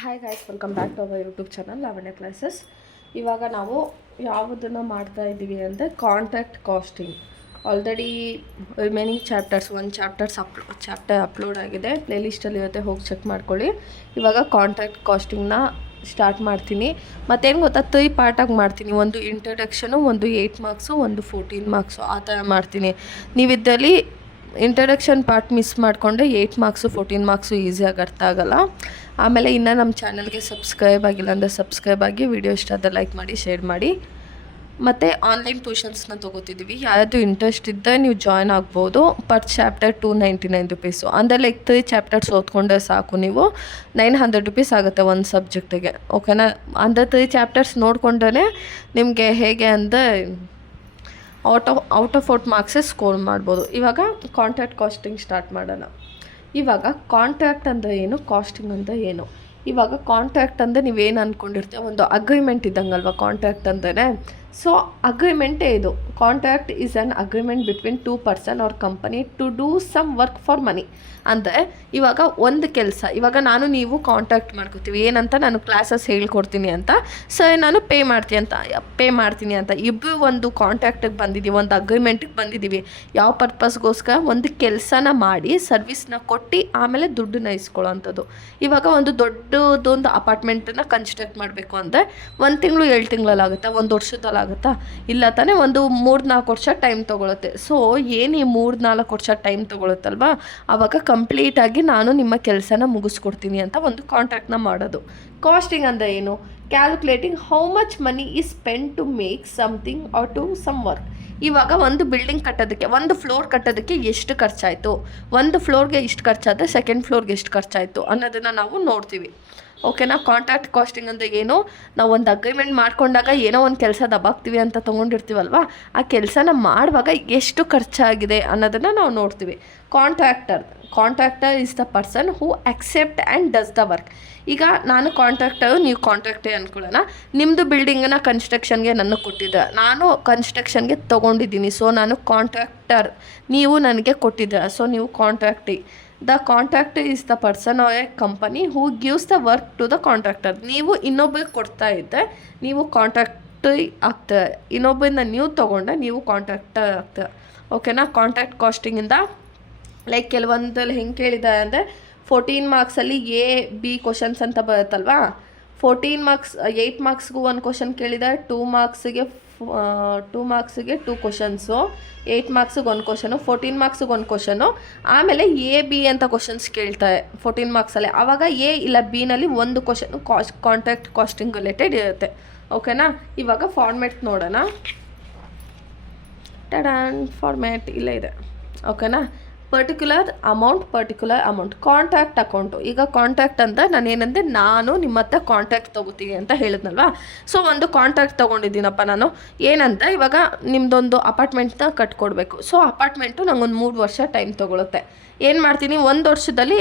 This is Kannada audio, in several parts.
Hi guys, welcome back to our YouTube channel Lavanya classes. ಇವಾಗ ನಾವು ಯಾವುದನ್ನು ಮಾಡ್ತಾ ಇದ್ದೀವಿ ಅಂದರೆ contract costing. Already remaining chapters chapter upload ಆಗಿದೆ, ಪ್ಲೇಲಿಸ್ಟಲ್ಲಿ ಇರುತ್ತೆ, ಹೋಗಿ ಚೆಕ್ ಮಾಡ್ಕೊಳ್ಳಿ. ಇವಾಗ ಕಾಂಟ್ಯಾಕ್ಟ್ ಕಾಸ್ಟಿಂಗ್ನ ಸ್ಟಾರ್ಟ್ ಮಾಡ್ತೀನಿ. ಮತ್ತೇನು ಗೊತ್ತಾ, 3 ಪಾರ್ಟಾಗಿ ಮಾಡ್ತೀನಿ. ಒಂದು ಇಂಟ್ರಡಕ್ಷನು, ಒಂದು 8 ಮಾರ್ಕ್ಸು, ಒಂದು 14 ಮಾರ್ಕ್ಸು, ಆ ಥರ ಮಾಡ್ತೀನಿ. ನೀವಿದ್ದಲ್ಲಿ ಇಂಟ್ರಡಕ್ಷನ್ ಪಾರ್ಟ್ ಮಿಸ್ ಮಾಡಿಕೊಂಡೆ 8 ಮಾರ್ಕ್ಸು 14 ಮಾರ್ಕ್ಸು ಈಸಿಯಾಗಿ ಅರ್ಥ ಆಗೋಲ್ಲ. ಆಮೇಲೆ ಇನ್ನೂ ನಮ್ಮ ಚಾನಲ್ಗೆ ಸಬ್ಸ್ಕ್ರೈಬ್ ಆಗಿಲ್ಲ ಅಂದರೆ ಸಬ್ಸ್ಕ್ರೈಬ್ ಆಗಿ, ವಿಡಿಯೋ ಇಷ್ಟ ಆದರೆ ಲೈಕ್ ಮಾಡಿ, ಶೇರ್ ಮಾಡಿ. ಮತ್ತು ಆನ್ಲೈನ್ ಟ್ಯೂಷನ್ಸ್ನ ತೊಗೋತಿದ್ದೀವಿ. ಯಾರಾದರೂ ಇಂಟ್ರೆಸ್ಟ್ ಇದ್ದರೆ ನೀವು ಜಾಯ್ನ್ ಆಗ್ಬೋದು. Per chapter 299 rupees. ಅಂದರೆ ಲೈಕ್ 3 ಚಾಪ್ಟರ್ಸ್ ಓದ್ಕೊಂಡ್ರೆ ಸಾಕು, ನೀವು 900 ರುಪೀಸ್ ಆಗುತ್ತೆ ಒಂದು ಸಬ್ಜೆಕ್ಟಿಗೆ. ಓಕೆನಾ? ಅಂದರೆ 3 ಚಾಪ್ಟರ್ಸ್ ನೋಡಿಕೊಂಡ್ರೆ ನಿಮಗೆ ಹೇಗೆ ಅಂದರೆ ಔಟ್ ಆಫ್ ಮಾರ್ಕ್ಸೇ ಸ್ಕೋರ್ ಮಾಡ್ಬೋದು. ಇವಾಗ ಕಾಂಟ್ಯಾಕ್ಟ್ ಕಾಸ್ಟಿಂಗ್ ಸ್ಟಾರ್ಟ್ ಮಾಡೋಣ. ಇವಾಗ ಕಾಂಟ್ಯಾಕ್ಟ್ ಅಂದರೆ ಏನು, ಕಾಸ್ಟಿಂಗ್ ಅಂದರೆ ಏನು? ಇವಾಗ ಕಾಂಟ್ಯಾಕ್ಟ್ ಅಂದರೆ ನೀವೇನು ಅಂದ್ಕೊಂಡಿರ್ತೀವಿ, ಒಂದು ಅಗ್ರಿಮೆಂಟ್ ಇದ್ದಂಗಲ್ವ ಕಾಂಟ್ಯಾಕ್ಟ್ ಅಂದರೆ. ಸೊ ಅಗ್ರಿಮೆಂಟೇ ಇದು. Contract is an agreement between 2 person or company to do some work for money. ಅಂದರೆ ಇವಾಗ ಒಂದು ಕೆಲಸ, ಇವಾಗ ನಾನು ನೀವು ಕಾಂಟ್ಯಾಕ್ಟ್ ಮಾಡ್ಕೋತೀವಿ. ಏನಂತ, ನಾನು ಕ್ಲಾಸಸ್ ಹೇಳ್ಕೊಡ್ತೀನಿ ಅಂತ, ಸರ್ ನಾನು ಪೇ ಮಾಡ್ತೀನಿ ಅಂತ ಇಬ್ಬರು ಒಂದು ಕಾಂಟ್ಯಾಕ್ಟಿಗೆ ಬಂದಿದ್ದೀವಿ, ಒಂದು ಅಗ್ರಿಮೆಂಟಿಗೆ ಬಂದಿದ್ದೀವಿ. ಯಾವ ಪರ್ಪಸ್ಗೋಸ್ಕರ? ಒಂದು ಕೆಲಸನ ಮಾಡಿ ಸರ್ವಿಸ್ನ ಕೊಟ್ಟು ಆಮೇಲೆ ದುಡ್ಡನ್ನ ಇಸ್ಕೊಳ್ಳೋ ಅಂಥದ್ದು. ಇವಾಗ ಒಂದು ದೊಡ್ಡದೊಂದು ಅಪಾರ್ಟ್ಮೆಂಟನ್ನು ಕನ್ಸ್ಟ್ರಕ್ಟ್ ಮಾಡಬೇಕು ಅಂದರೆ 1 ತಿಂಗಳು 7 ತಿಂಗಳಲ್ಲಾಗುತ್ತಾ, 1 ವರ್ಷದಲ್ಲಾಗುತ್ತಾ? ಇಲ್ಲ ತಾನೇ, ಒಂದು 3-4 ವರ್ಷ ಟೈಮ್ ತೊಗೊಳುತ್ತೆ. ಸೊ ಏನು ಈ 3-4 ವರ್ಷ ಟೈಮ್ ತೊಗೊಳುತ್ತಲ್ವ, ಆವಾಗ ಕಂಪ್ಲೀಟಾಗಿ ನಾನು ನಿಮ್ಮ ಕೆಲಸನ ಮುಗಿಸ್ಕೊಡ್ತೀನಿ ಅಂತ ಒಂದು ಕಾಂಟ್ಯಾಕ್ಟ್ನ ಮಾಡೋದು. ಕಾಸ್ಟಿಂಗ್ ಅಂದರೆ ಏನು? Calculating how much money is spend to make something or to some work. ಇವಾಗ ಒಂದು ಬಿಲ್ಡಿಂಗ್ ಕಟ್ಟೋದಕ್ಕೆ, ಒಂದು ಫ್ಲೋರ್ ಕಟ್ಟೋದಕ್ಕೆ ಎಷ್ಟು ಖರ್ಚಾಯಿತು, ಒಂದು ಫ್ಲೋರ್ಗೆ ಇಷ್ಟು ಖರ್ಚಾದರೆ ಸೆಕೆಂಡ್ ಫ್ಲೋರ್ಗೆ ಎಷ್ಟು ಖರ್ಚಾಯಿತು ಅನ್ನೋದನ್ನು ನಾವು ನೋಡ್ತೀವಿ. ಓಕೆನಾ? ಕಾಂಟ್ಯಾಕ್ಟ್ ಕಾಸ್ಟಿಂಗ್ ಅಂದರೆ ಏನು? ನಾವು ಒಂದು ಅಗ್ರಿಮೆಂಟ್ ಮಾಡ್ಕೊಂಡಾಗ ಏನೋ ಒಂದು ಕೆಲಸ ದಬಾಕ್ತೀವಿ ಅಂತ ತೊಗೊಂಡಿರ್ತೀವಲ್ವ, ಆ ಕೆಲಸನ ಮಾಡುವಾಗ ಎಷ್ಟು ಖರ್ಚಾಗಿದೆ ಅನ್ನೋದನ್ನು ನಾವು ನೋಡ್ತೀವಿ. Contractor is the person who accept and does the work. ಈಗ ನಾನು ಕಾಂಟ್ರಾಕ್ಟರು, ನೀವು ಕಾಂಟ್ರಾಕ್ಟೇ ಅಂದ್ಕೊಳ್ಳೋಣ. ನಿಮ್ಮದು ಬಿಲ್ಡಿಂಗನ್ನು ಕನ್ಸ್ಟ್ರಕ್ಷನ್ಗೆ ನನಗೆ ಕೊಟ್ಟಿದ್ದೆ, ನಾನು ಕನ್ಸ್ಟ್ರಕ್ಷನ್ಗೆ ತೊಗೊಂಡಿದ್ದೀನಿ. ಸೊ ನಾನು ಕಾಂಟ್ರಾಕ್ಟರ್, ನೀವು ನನಗೆ ಕೊಟ್ಟಿದ್ದೆ, ಸೊ ನೀವು ಕಾಂಟ್ರಾಕ್ಟಿ. The contractor is the person or a company who gives the work to the contractor. ನೀವು ಇನ್ನೊಬ್ಬರಿಗೆ ಕೊಡ್ತಾ ಇದ್ದೆ, ನೀವು ಕಾಂಟ್ರಾಕ್ಟರ್ ಆಗ್ತದೆ. ಇನ್ನೊಬ್ಬರಿಂದ ನೀವು ತೊಗೊಂಡೆ, ನೀವು ಕಾಂಟ್ರಾಕ್ಟರ್ ಆಗ್ತದೆ. ಓಕೆನಾ? ಕಾಂಟ್ರಾಕ್ಟ್ ಕಾಸ್ಟಿಂಗಿಂದ ಲೈಕ್ ಕೆಲವೊಂದಲ್ಲಿ ಹೆಂಗೆ ಕೇಳಿದ್ದಾರೆ ಅಂದರೆ 14 ಮಾರ್ಕ್ಸಲ್ಲಿ A-B ಕ್ವಶನ್ಸ್ ಅಂತ ಬರುತ್ತಲ್ವಾ. 14 ಮಾರ್ಕ್ಸ್ 8 ಮಾರ್ಕ್ಸ್ಗೂ 1 ಕ್ವಶನ್ ಕೇಳಿದ್ದಾರೆ, 2 ಮಾರ್ಕ್ಸಿಗೆ 2 ಕ್ವಶನ್ಸು, 8 ಮಾರ್ಕ್ಸಿಗೆ 1 ಕ್ವಶನು, 14 ಮಾರ್ಕ್ಸಿಗೆ 1 ಕ್ವಶನು. ಆಮೇಲೆ A-B ಅಂತ ಕ್ವಶನ್ಸ್ ಕೇಳ್ತಾರೆ 14 ಮಾರ್ಕ್ಸಲ್ಲಿ. ಆವಾಗ A ಇಲ್ಲ B-ನಲ್ಲಿ 1 ಕ್ವಶನು ಕಾಂಟ್ಯಾಕ್ಟ್ ಕಾಸ್ಟಿಂಗ್ ರಿಲೇಟೆಡ್ ಇರುತ್ತೆ. ಓಕೆನಾ? ಇವಾಗ ಫಾರ್ಮ್ಯಾಟ್ ನೋಡೋಣ. ಫಾರ್ಮ್ಯಾಟ್ ಇಲ್ಲೇ ಇದೆ. ಓಕೆನಾ? Particular amount contact account. ಈಗ ಕಾಂಟ್ಯಾಕ್ಟ್ ಅಂತ ನಾನು ನಿಮ್ಮ ಹತ್ರ ಕಾಂಟ್ಯಾಕ್ಟ್ ತೊಗೋತೀನಿ ಅಂತ ಹೇಳಿದ್ನಲ್ವ. ಸೊ ಒಂದು ಕಾಂಟ್ಯಾಕ್ಟ್ ತೊಗೊಂಡಿದ್ದೀನಪ್ಪ ನಾನು. ಏನಂತ, ಇವಾಗ ನಿಮ್ಮದೊಂದು ಅಪಾರ್ಟ್ಮೆಂಟ್ನ ಕಟ್ಕೊಡ್ಬೇಕು. ಸೊ ಅಪಾರ್ಟ್ಮೆಂಟು ನಂಗೊಂದು 3 ವರ್ಷ ಟೈಮ್ ತೊಗೊಳುತ್ತೆ. ಏನು ಮಾಡ್ತೀನಿ, 1 ವರ್ಷದಲ್ಲಿ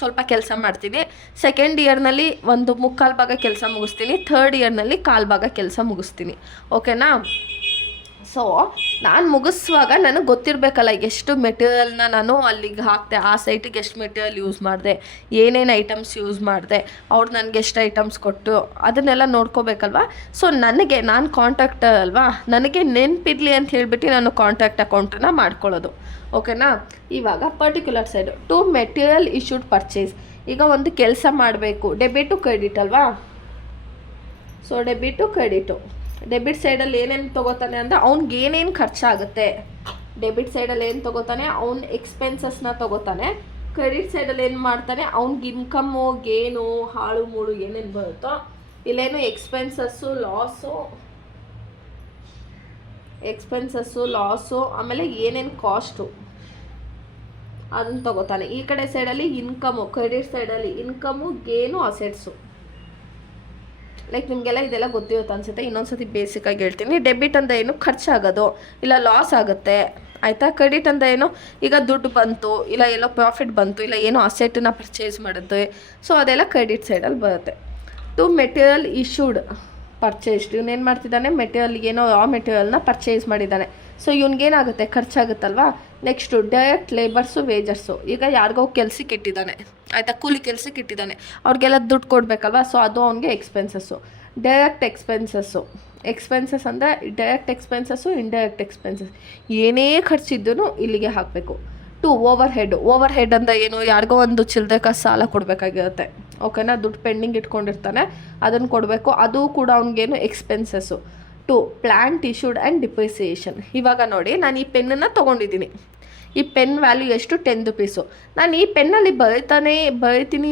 ಸ್ವಲ್ಪ ಕೆಲಸ ಮಾಡ್ತೀನಿ. ಸೆಕೆಂಡ್ ಇಯರ್ನಲ್ಲಿ 1/4 ಭಾಗ ಕೆಲಸ ಮುಗಿಸ್ತೀನಿ. ಥರ್ಡ್ ಇಯರ್ನಲ್ಲಿ 1/4 ಭಾಗ ಕೆಲಸ ಮುಗಿಸ್ತೀನಿ. ಓಕೆನಾ? ಸೊ ನಾನು ಮುಗಿಸುವಾಗ ನನಗೆ ಗೊತ್ತಿರಬೇಕಲ್ಲ ಎಷ್ಟು ಮೆಟೀರಿಯಲ್ನ ನಾನು ಅಲ್ಲಿಗೆ ಹಾಕಿದೆ, ಆ ಸೈಟಿಗೆ ಎಷ್ಟು ಮೆಟೀರಿಯಲ್ ಯೂಸ್ ಮಾಡಿದೆ, ಏನೇನು ಐಟಮ್ಸ್ ಯೂಸ್ ಮಾಡಿದೆ, ಅವ್ರು ನನಗೆ ಎಷ್ಟು ಐಟಮ್ಸ್ ಕೊಟ್ಟು, ಅದನ್ನೆಲ್ಲ ನೋಡ್ಕೋಬೇಕಲ್ವ. ಸೊ ನಾನು ಕಾಂಟ್ಯಾಕ್ಟರ್ ಅಲ್ವಾ, ನನಗೆ ನೆನಪಿರಲಿ ಅಂತ ಹೇಳಿಬಿಟ್ಟು ನಾನು ಕಾಂಟ್ಯಾಕ್ಟ್ ಅಕೌಂಟನ್ನು ಮಾಡ್ಕೊಳ್ಳೋದು. ಓಕೆನಾ? ಇವಾಗ particular side to material issued purchase. ಈಗ ಒಂದು ಕೆಲಸ ಮಾಡಬೇಕು, ಡೆಬಿಟು ಕ್ರೆಡಿಟ್ ಅಲ್ವಾ. ಸೊ ಡೆಬಿಟ್ ಸೈಡಲ್ಲಿ ಏನೇನು ತೊಗೋತಾನೆ ಅಂದರೆ ಅವ್ನಿಗೆ ಏನೇನು ಖರ್ಚಾಗುತ್ತೆ. ಡೆಬಿಟ್ ಸೈಡಲ್ಲಿ ಏನು ತೊಗೋತಾನೆ, ಅವ್ನ ಎಕ್ಸ್ಪೆನ್ಸಸ್ನ ತೊಗೋತಾನೆ. ಕ್ರೆಡಿಟ್ ಸೈಡಲ್ಲಿ ಏನು ಮಾಡ್ತಾನೆ, ಅವ್ನಿಗೆ ಇನ್ಕಮ್ಮು, ಗೇನು, ಹಾಳು ಮೂಳು ಏನೇನು ಬರುತ್ತೋ. ಇಲ್ಲೇನು ಎಕ್ಸ್ಪೆನ್ಸಸ್ಸು ಲಾಸು ಆಮೇಲೆ ಏನೇನು ಕಾಸ್ಟು ಅದನ್ನು ತೊಗೋತಾನೆ. ಈ ಕಡೆ ಸೈಡಲ್ಲಿ ಇನ್ಕಮು, ಕ್ರೆಡಿಟ್ ಸೈಡಲ್ಲಿ ಇನ್ಕಮು, ಗೇನು, ಅಸೆಟ್ಸು. ಲೈಕ್ ನಿಮಗೆಲ್ಲ ಇದೆಲ್ಲ ಗೊತ್ತಿರುತ್ತೆ ಅನಿಸುತ್ತೆ. ಇನ್ನೊಂದ್ಸತಿ ಬೇಸಿಕಾಗಿ ಹೇಳ್ತೀನಿ. ಡೆಬಿಟ್ ಅಂದರೆ ಏನು, ಖರ್ಚಾಗೋದು ಇಲ್ಲ ಲಾಸ್ ಆಗುತ್ತೆ, ಆಯಿತಾ. ಕ್ರೆಡಿಟ್ ಅಂದರೆ ಏನು, ಈಗ ದುಡ್ಡು ಬಂತು, ಇಲ್ಲ ಎಲ್ಲೋ ಪ್ರಾಫಿಟ್ ಬಂತು, ಇಲ್ಲ ಏನೋ ಅಸೆಟನ್ನ ಪರ್ಚೇಸ್ ಮಾಡಿದ್ವಿ. ಸೊ ಅದೆಲ್ಲ ಕ್ರೆಡಿಟ್ ಸೈಡಲ್ಲಿ ಬರುತ್ತೆ. To material issued purchased. ಇವನೇನು ಮಾಡ್ತಿದ್ದಾನೆ, ಮೆಟೀರಿಯಲ್ ಏನೋ ರಾ ಮೆಟೀರಿಯಲ್ನ ಪರ್ಚೇಸ್ ಮಾಡಿದ್ದಾನೆ. ಸೊ ಇವ್ನಿಗೇನಾಗುತ್ತೆ, ಖರ್ಚಾಗುತ್ತಲ್ವಾ. ನೆಕ್ಸ್ಟು ಡೈರೆಕ್ಟ್ ಲೇಬರ್ಸು, ವೇಜರ್ಸು. ಈಗ ಯಾರಿಗೋ ಕೆಲ್ಸಕ್ಕೆ ಇಟ್ಟಿದ್ದಾನೆ ಆಯಿತಾ, ಕೂಲಿ ಕೆಲ್ಸಕ್ಕೆ ಇಟ್ಟಿದ್ದಾನೆ, ಅವ್ರಿಗೆಲ್ಲ ದುಡ್ಡು ಕೊಡಬೇಕಲ್ವ. ಸೊ ಅದು ಅವ್ನಿಗೆ ಎಕ್ಸ್ಪೆನ್ಸಸ್ಸು. ಡೈರೆಕ್ಟ್ ಎಕ್ಸ್ಪೆನ್ಸಸ್ ಅಂದರೆ ಡೈರೆಕ್ಟ್ ಎಕ್ಸ್ಪೆನ್ಸಸ್ಸು, ಇಂಡೈರೆಕ್ಟ್ ಎಕ್ಸ್ಪೆನ್ಸಸ್, ಏನೇ ಖರ್ಚಿದ್ದೂ ಇಲ್ಲಿಗೆ ಹಾಕಬೇಕು. ಓವರ್ ಹೆಡ್ ಅಂದರೆ ಏನು, ಯಾರಿಗೋ ಒಂದು ಚಿಲ್ಲರೆ ಕಾಸು ಸಾಲ ಕೊಡಬೇಕಾಗಿರುತ್ತೆ, ಓಕೆನಾ. ದುಡ್ಡು ಪೆಂಡಿಂಗ್ ಇಟ್ಕೊಂಡಿರ್ತಾನೆ, ಅದನ್ನು ಕೊಡಬೇಕು, ಅದು ಕೂಡ ಅವ್ನಿಗೇನು expenses. Plant issued and depreciation. ಇವಾಗ ನೋಡಿ, ನಾನು ಈ ಪೆನ್ನನ್ನು ತೊಗೊಂಡಿದ್ದೀನಿ, ಈ ಪೆನ್ ವ್ಯಾಲ್ಯೂ ಎಷ್ಟು, 10 ರೂಪೀಸು. ನಾನು ಈ ಪೆನ್ನಲ್ಲಿ ಬರೀತಾನೇ ಇರ್ತೀನಿ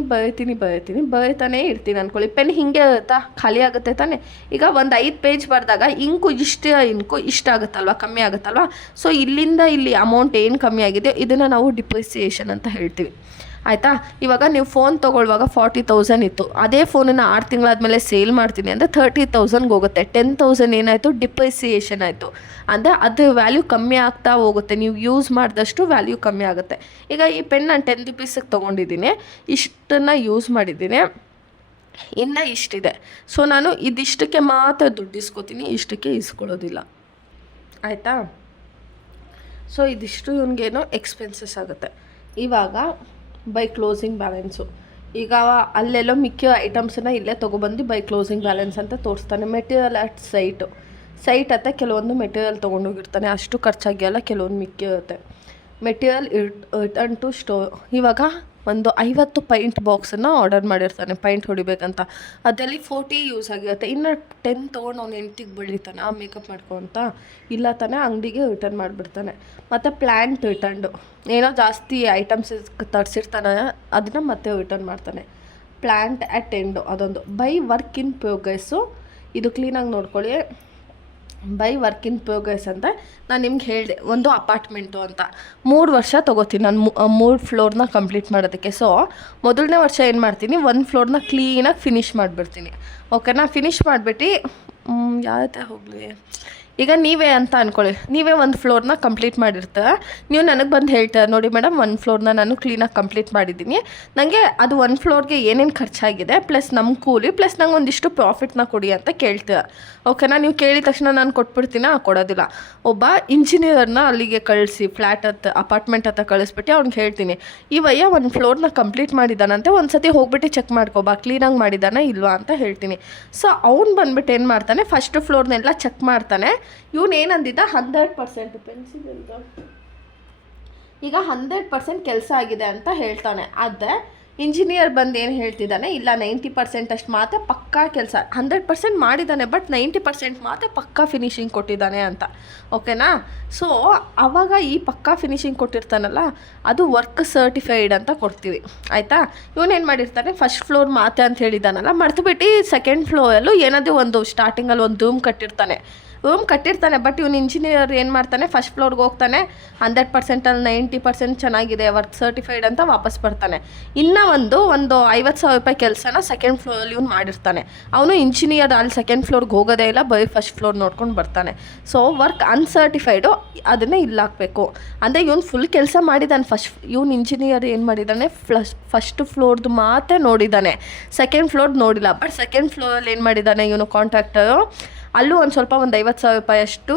ಅಂದ್ಕೊಳ್ಳಿ. ಪೆನ್ ಹಿಂಗೆ ಇರುತ್ತಾ, ಖಾಲಿ ಆಗುತ್ತೆ ತಾನೇ. ಈಗ ಒಂದು 5 ಪೇಜ್ ಬರೆದಾಗ ಇಂಕು ಇಷ್ಟ ಆಗುತ್ತಲ್ವ, ಕಮ್ಮಿ ಆಗುತ್ತಲ್ವ. ಸೊ ಇಲ್ಲಿಂದ ಇಲ್ಲಿ ಅಮೌಂಟ್ ಏನು ಕಮ್ಮಿ ಆಗಿದೆ, ಇದನ್ನು ನಾವು ಡಿಪ್ರಿಸಿಯೇಷನ್ ಅಂತ ಹೇಳ್ತೀವಿ, ಆಯಿತಾ. ಇವಾಗ ನೀವು ಫೋನ್ ತೊಗೊಳ್ಳುವಾಗ 40,000 ಇತ್ತು, ಅದೇ ಫೋನನ್ನು 6 ತಿಂಗಳಾದಮೇಲೆ ಸೇಲ್ ಮಾಡ್ತೀನಿ ಅಂದರೆ 30,000ಗೆ ಹೋಗುತ್ತೆ. 10,000 ಏನಾಯಿತು, ಡಿಪ್ರಿಸಿಯೇಷನ್ ಆಯಿತು. ಅಂದರೆ ಅದು ವ್ಯಾಲ್ಯೂ ಕಮ್ಮಿ ಆಗ್ತಾ ಹೋಗುತ್ತೆ, ನೀವು ಯೂಸ್ ಮಾಡಿದಷ್ಟು ವ್ಯಾಲ್ಯೂ ಕಮ್ಮಿ ಆಗುತ್ತೆ. ಈಗ ಈ ಪೆನ್ ನಾನು 10 ರೂಪೀಸಿಗೆ ತೊಗೊಂಡಿದ್ದೀನಿ, ಇಷ್ಟನ್ನು ಯೂಸ್ ಮಾಡಿದ್ದೀನಿ, ಇನ್ನು ಇಷ್ಟಿದೆ. ಸೊ ನಾನು ಇದಿಷ್ಟಕ್ಕೆ ಮಾತ್ರ ದುಡ್ಡು ಇಸ್ಕೊತೀನಿ, ಇಷ್ಟಕ್ಕೆ ಇಸ್ಕೊಳ್ಳೋದಿಲ್ಲ, ಆಯಿತಾ. ಸೊ ಇದಿಷ್ಟು ಇವನಿಗೇನೋ ಎಕ್ಸ್ಪೆನ್ಸಸ್ ಆಗುತ್ತೆ. ಇವಾಗ ಬೈ ಕ್ಲೋಸಿಂಗ್ ಬ್ಯಾಲೆನ್ಸು. ಈಗ ಅಲ್ಲೆಲ್ಲೋ ಮಿಕ್ಕ ಐಟಮ್ಸನ್ನು ಇಲ್ಲೇ ತೊಗೊಬಂದು ಬೈ ಕ್ಲೋಸಿಂಗ್ ಬ್ಯಾಲೆನ್ಸ್ ಅಂತ ತೋರಿಸ್ತಾನೆ. ಮೆಟೀರಿಯಲ್ ಅಟ್ ಸೈಟ್ ಹತ್ತ ಕೆಲವೊಂದು ಮೆಟೀರಿಯಲ್ ತೊಗೊಂಡೋಗಿರ್ತಾನೆ, ಅಷ್ಟು ಖರ್ಚಾಗಿಯಲ್ಲ, ಕೆಲವೊಂದು ಮಿಕ್ಕಿರುತ್ತೆ. Material return to store. ಇವಾಗ ಒಂದು 50 ಪೈಂಟ್ ಬಾಕ್ಸನ್ನು ಆರ್ಡರ್ ಮಾಡಿರ್ತಾನೆ, ಪೈಂಟ್ ಹೊಡಿಬೇಕಂತ. ಅದರಲ್ಲಿ 40 ಯೂಸ್ ಆಗಿರುತ್ತೆ, ಇನ್ನು 10 ತೊಗೊಂಡು ಅವ್ನು ಹೆಂಡ್ತಿಗೆ ಬೆಳಿತಾನೆ ಮೇಕಪ್ ಮಾಡ್ಕೊತ, ಇಲ್ಲ ತಾನೇ ಅಂಗಡಿಗೆ ರಿಟರ್ನ್ ಮಾಡಿಬಿಡ್ತಾನೆ. ಮತ್ತು ಪ್ಲ್ಯಾಂಟ್ ರಿಟರ್ನ್ಡು, ಏನೋ ಜಾಸ್ತಿ ಐಟಮ್ಸ್ ತರಿಸಿರ್ತಾನೆ, ಅದನ್ನು ಮತ್ತೆ ರಿಟರ್ನ್ ಮಾಡ್ತಾನೆ. ಪ್ಲ್ಯಾಂಟ್ ಅಟ್ ಎಂಡು, ಅದೊಂದು. ಬೈ ವರ್ಕ್ ಇನ್ ಪ್ರೋಗ್ರೆಸ್ಸು, ಇದು ಕ್ಲೀನಾಗಿ ನೋಡ್ಕೊಳ್ಳಿ. ಬೈ ವರ್ಕ್ ಇನ್ ಪ್ರೋಗ್ರೆಸ್ ಅಂತ ನಾನು ನಿಮ್ಗೆ ಹೇಳಿದೆ, ಒಂದು ಅಪಾರ್ಟ್ಮೆಂಟು ಅಂತ 3 ವರ್ಷ ತೊಗೋತೀನಿ ನಾನು 3 ಫ್ಲೋರ್ನ ಕಂಪ್ಲೀಟ್ ಮಾಡೋದಕ್ಕೆ. ಸೊ ಮೊದಲನೇ ವರ್ಷ ಏನು ಮಾಡ್ತೀನಿ, 1 ಫ್ಲೋರ್ನ ಕ್ಲೀನಾಗಿ ಫಿನಿಷ್ ಮಾಡಿಬಿಡ್ತೀನಿ, ಓಕೆನಾ. ಫಿನಿಷ್ ಮಾಡಿಬಿಟ್ಟು ಯಾವ ಹೋಗಲಿ, ಈಗ ನೀವೇ ಅಂತ ಅಂದ್ಕೊಳ್ಳಿ, ನೀವೇ 1 ಫ್ಲೋರ್ನ ಕಂಪ್ಲೀಟ್ ಮಾಡಿರ್ತೀರ, ನೀವು ನನಗೆ ಬಂದು ಹೇಳ್ತಾರೆ, ನೋಡಿ ಮೇಡಮ್ 1 ಫ್ಲೋರ್ನ ನಾನು ಕ್ಲೀನಾಗಿ ಕಂಪ್ಲೀಟ್ ಮಾಡಿದ್ದೀನಿ, ನನಗೆ ಅದು 1 ಫ್ಲೋರ್ಗೆ ಏನೇನು ಖರ್ಚಾಗಿದೆ ಪ್ಲಸ್ ನಮ್ಮ ಕೂಲಿ ಪ್ಲಸ್ ನಂಗೆ ಒಂದಿಷ್ಟು ಪ್ರಾಫಿಟ್ನ ಕೊಡಿ ಅಂತ ಕೇಳ್ತೀರ, ಓಕೆನಾ. ನೀವು ಕೇಳಿದ ತಕ್ಷಣ ನಾನು ಕೊಟ್ಬಿಡ್ತೀನ, ಕೊಡೋದಿಲ್ಲ. ಒಬ್ಬ ಇಂಜಿನಿಯರ್ನ ಅಲ್ಲಿಗೆ ಕಳಿಸಿ, ಅಪಾರ್ಟ್ಮೆಂಟ್ ಹತ್ರ ಕಳಿಸ್ಬಿಟ್ಟು ಅವ್ನಿಗೆ ಹೇಳ್ತೀನಿ, ಇವಯ್ಯ 1 ಫ್ಲೋರ್ನ ಕಂಪ್ಲೀಟ್ ಮಾಡಿದ್ದಾನಂತೆ, ಒಂದು ಸತಿ ಹೋಗ್ಬಿಟ್ಟು ಚೆಕ್ ಮಾಡ್ಕೊಬಾ, ಕ್ಲೀನಾಗಿ ಮಾಡಿದ್ದಾನ ಇಲ್ವಾ ಅಂತ ಹೇಳ್ತೀನಿ. ಸೊ ಅವ್ನು ಬಂದ್ಬಿಟ್ಟು ಏನು ಮಾಡ್ತಾನೆ, ಫಸ್ಟ್ ಫ್ಲೋರ್ನೆಲ್ಲ ಚೆಕ್ ಮಾಡ್ತಾನೆ. ಇವನು ಏನಂದಿದ್ದ, 100% ಪೆನ್ಸಿಲ್, ಈಗ 100% ಕೆಲಸ ಆಗಿದೆ ಅಂತ ಹೇಳ್ತಾನೆ. ಆದರೆ ಇಂಜಿನಿಯರ್ ಬಂದು ಏನು ಹೇಳ್ತಿದ್ದಾನೆ, ಇಲ್ಲ 90% ಅಷ್ಟು ಮಾತ್ರ ಪಕ್ಕಾ ಕೆಲಸ, 100% ಮಾಡಿದ್ದಾನೆ ಬಟ್ 90% ಮಾತ್ರ ಪಕ್ಕಾ ಫಿನಿಷಿಂಗ್ ಕೊಟ್ಟಿದ್ದಾನೆ ಅಂತ, ಓಕೆನಾ. ಸೊ ಆವಾಗ ಈ ಪಕ್ಕಾ ಫಿನಿಷಿಂಗ್ ಕೊಟ್ಟಿರ್ತಾನಲ್ಲ, ಅದು ವರ್ಕ್ ಸರ್ಟಿಫೈಡ್ ಅಂತ ಕೊಡ್ತೀವಿ, ಆಯಿತಾ. ಇವನೇನು ಮಾಡಿರ್ತಾನೆ, ಫಸ್ಟ್ ಫ್ಲೋರ್ ಮಾತ್ರ ಅಂತ ಹೇಳಿದ್ದಾನಲ್ಲ, ಮರ್ತುಬಿಟ್ಟು ಸೆಕೆಂಡ್ ಫ್ಲೋರಲ್ಲೂ ಏನಾದರೂ ಒಂದು ಸ್ಟಾರ್ಟಿಂಗಲ್ಲಿ ಒಂದು ರೂಮ್ ಕಟ್ಟಿರ್ತಾನೆ. ಬಟ್ ಇವನು ಇಂಜಿನಿಯರ್ ಏನು ಮಾಡ್ತಾನೆ, ಫಸ್ಟ್ ಫ್ಲೋರ್ಗೆ ಹೋಗ್ತಾನೆ, 100%ಅಲ್ಲಿ 90% ಚೆನ್ನಾಗಿದೆ, ವರ್ಕ್ ಸರ್ಟಿಫೈಡ್ ಅಂತ ವಾಪಸ್ ಬರ್ತಾನೆ. ಇನ್ನೂ ಒಂದು 50,000 ರೂಪಾಯಿ ಕೆಲಸನ ಸೆಕೆಂಡ್ ಫ್ಲೋರಲ್ಲಿ ಇವನು ಮಾಡಿರ್ತಾನೆ. ಅವನು ಇಂಜಿನಿಯರ್ ಅಲ್ಲಿ ಸೆಕೆಂಡ್ ಫ್ಲೋರ್ಗೆ ಹೋಗೋದೇ ಇಲ್ಲ, ಬರೀ ಫಸ್ಟ್ ಫ್ಲೋರ್ ನೋಡ್ಕೊಂಡು ಬರ್ತಾನೆ. ಸೊ ವರ್ಕ್ ಅನ್ಸರ್ಟಿಫೈಡು, ಅದನ್ನೇ ಇಲ್ಲ ಹಾಕಬೇಕು. ಅಂದರೆ ಇವನು ಫುಲ್ ಕೆಲಸ ಮಾಡಿದ್ದಾನೆ, ಇವನು ಇಂಜಿನಿಯರ್ ಏನು ಮಾಡಿದ್ದಾನೆ, ಫಸ್ಟ್ ಫ್ಲೋರ್ದು ಮಾತ್ರ ನೋಡಿದ್ದಾನೆ, ಸೆಕೆಂಡ್ ಫ್ಲೋರ್ ನೋಡಿಲ್ಲ. ಬಟ್ ಸೆಕೆಂಡ್ ಫ್ಲೋರಲ್ಲಿ ಏನು ಮಾಡಿದ್ದಾನೆ ಇವನು, ಕಾಂಟ್ರಾಕ್ಟರು ಅಲ್ಲೂ ಒಂದು 50,000 ರೂಪಾಯಿ ಅಷ್ಟು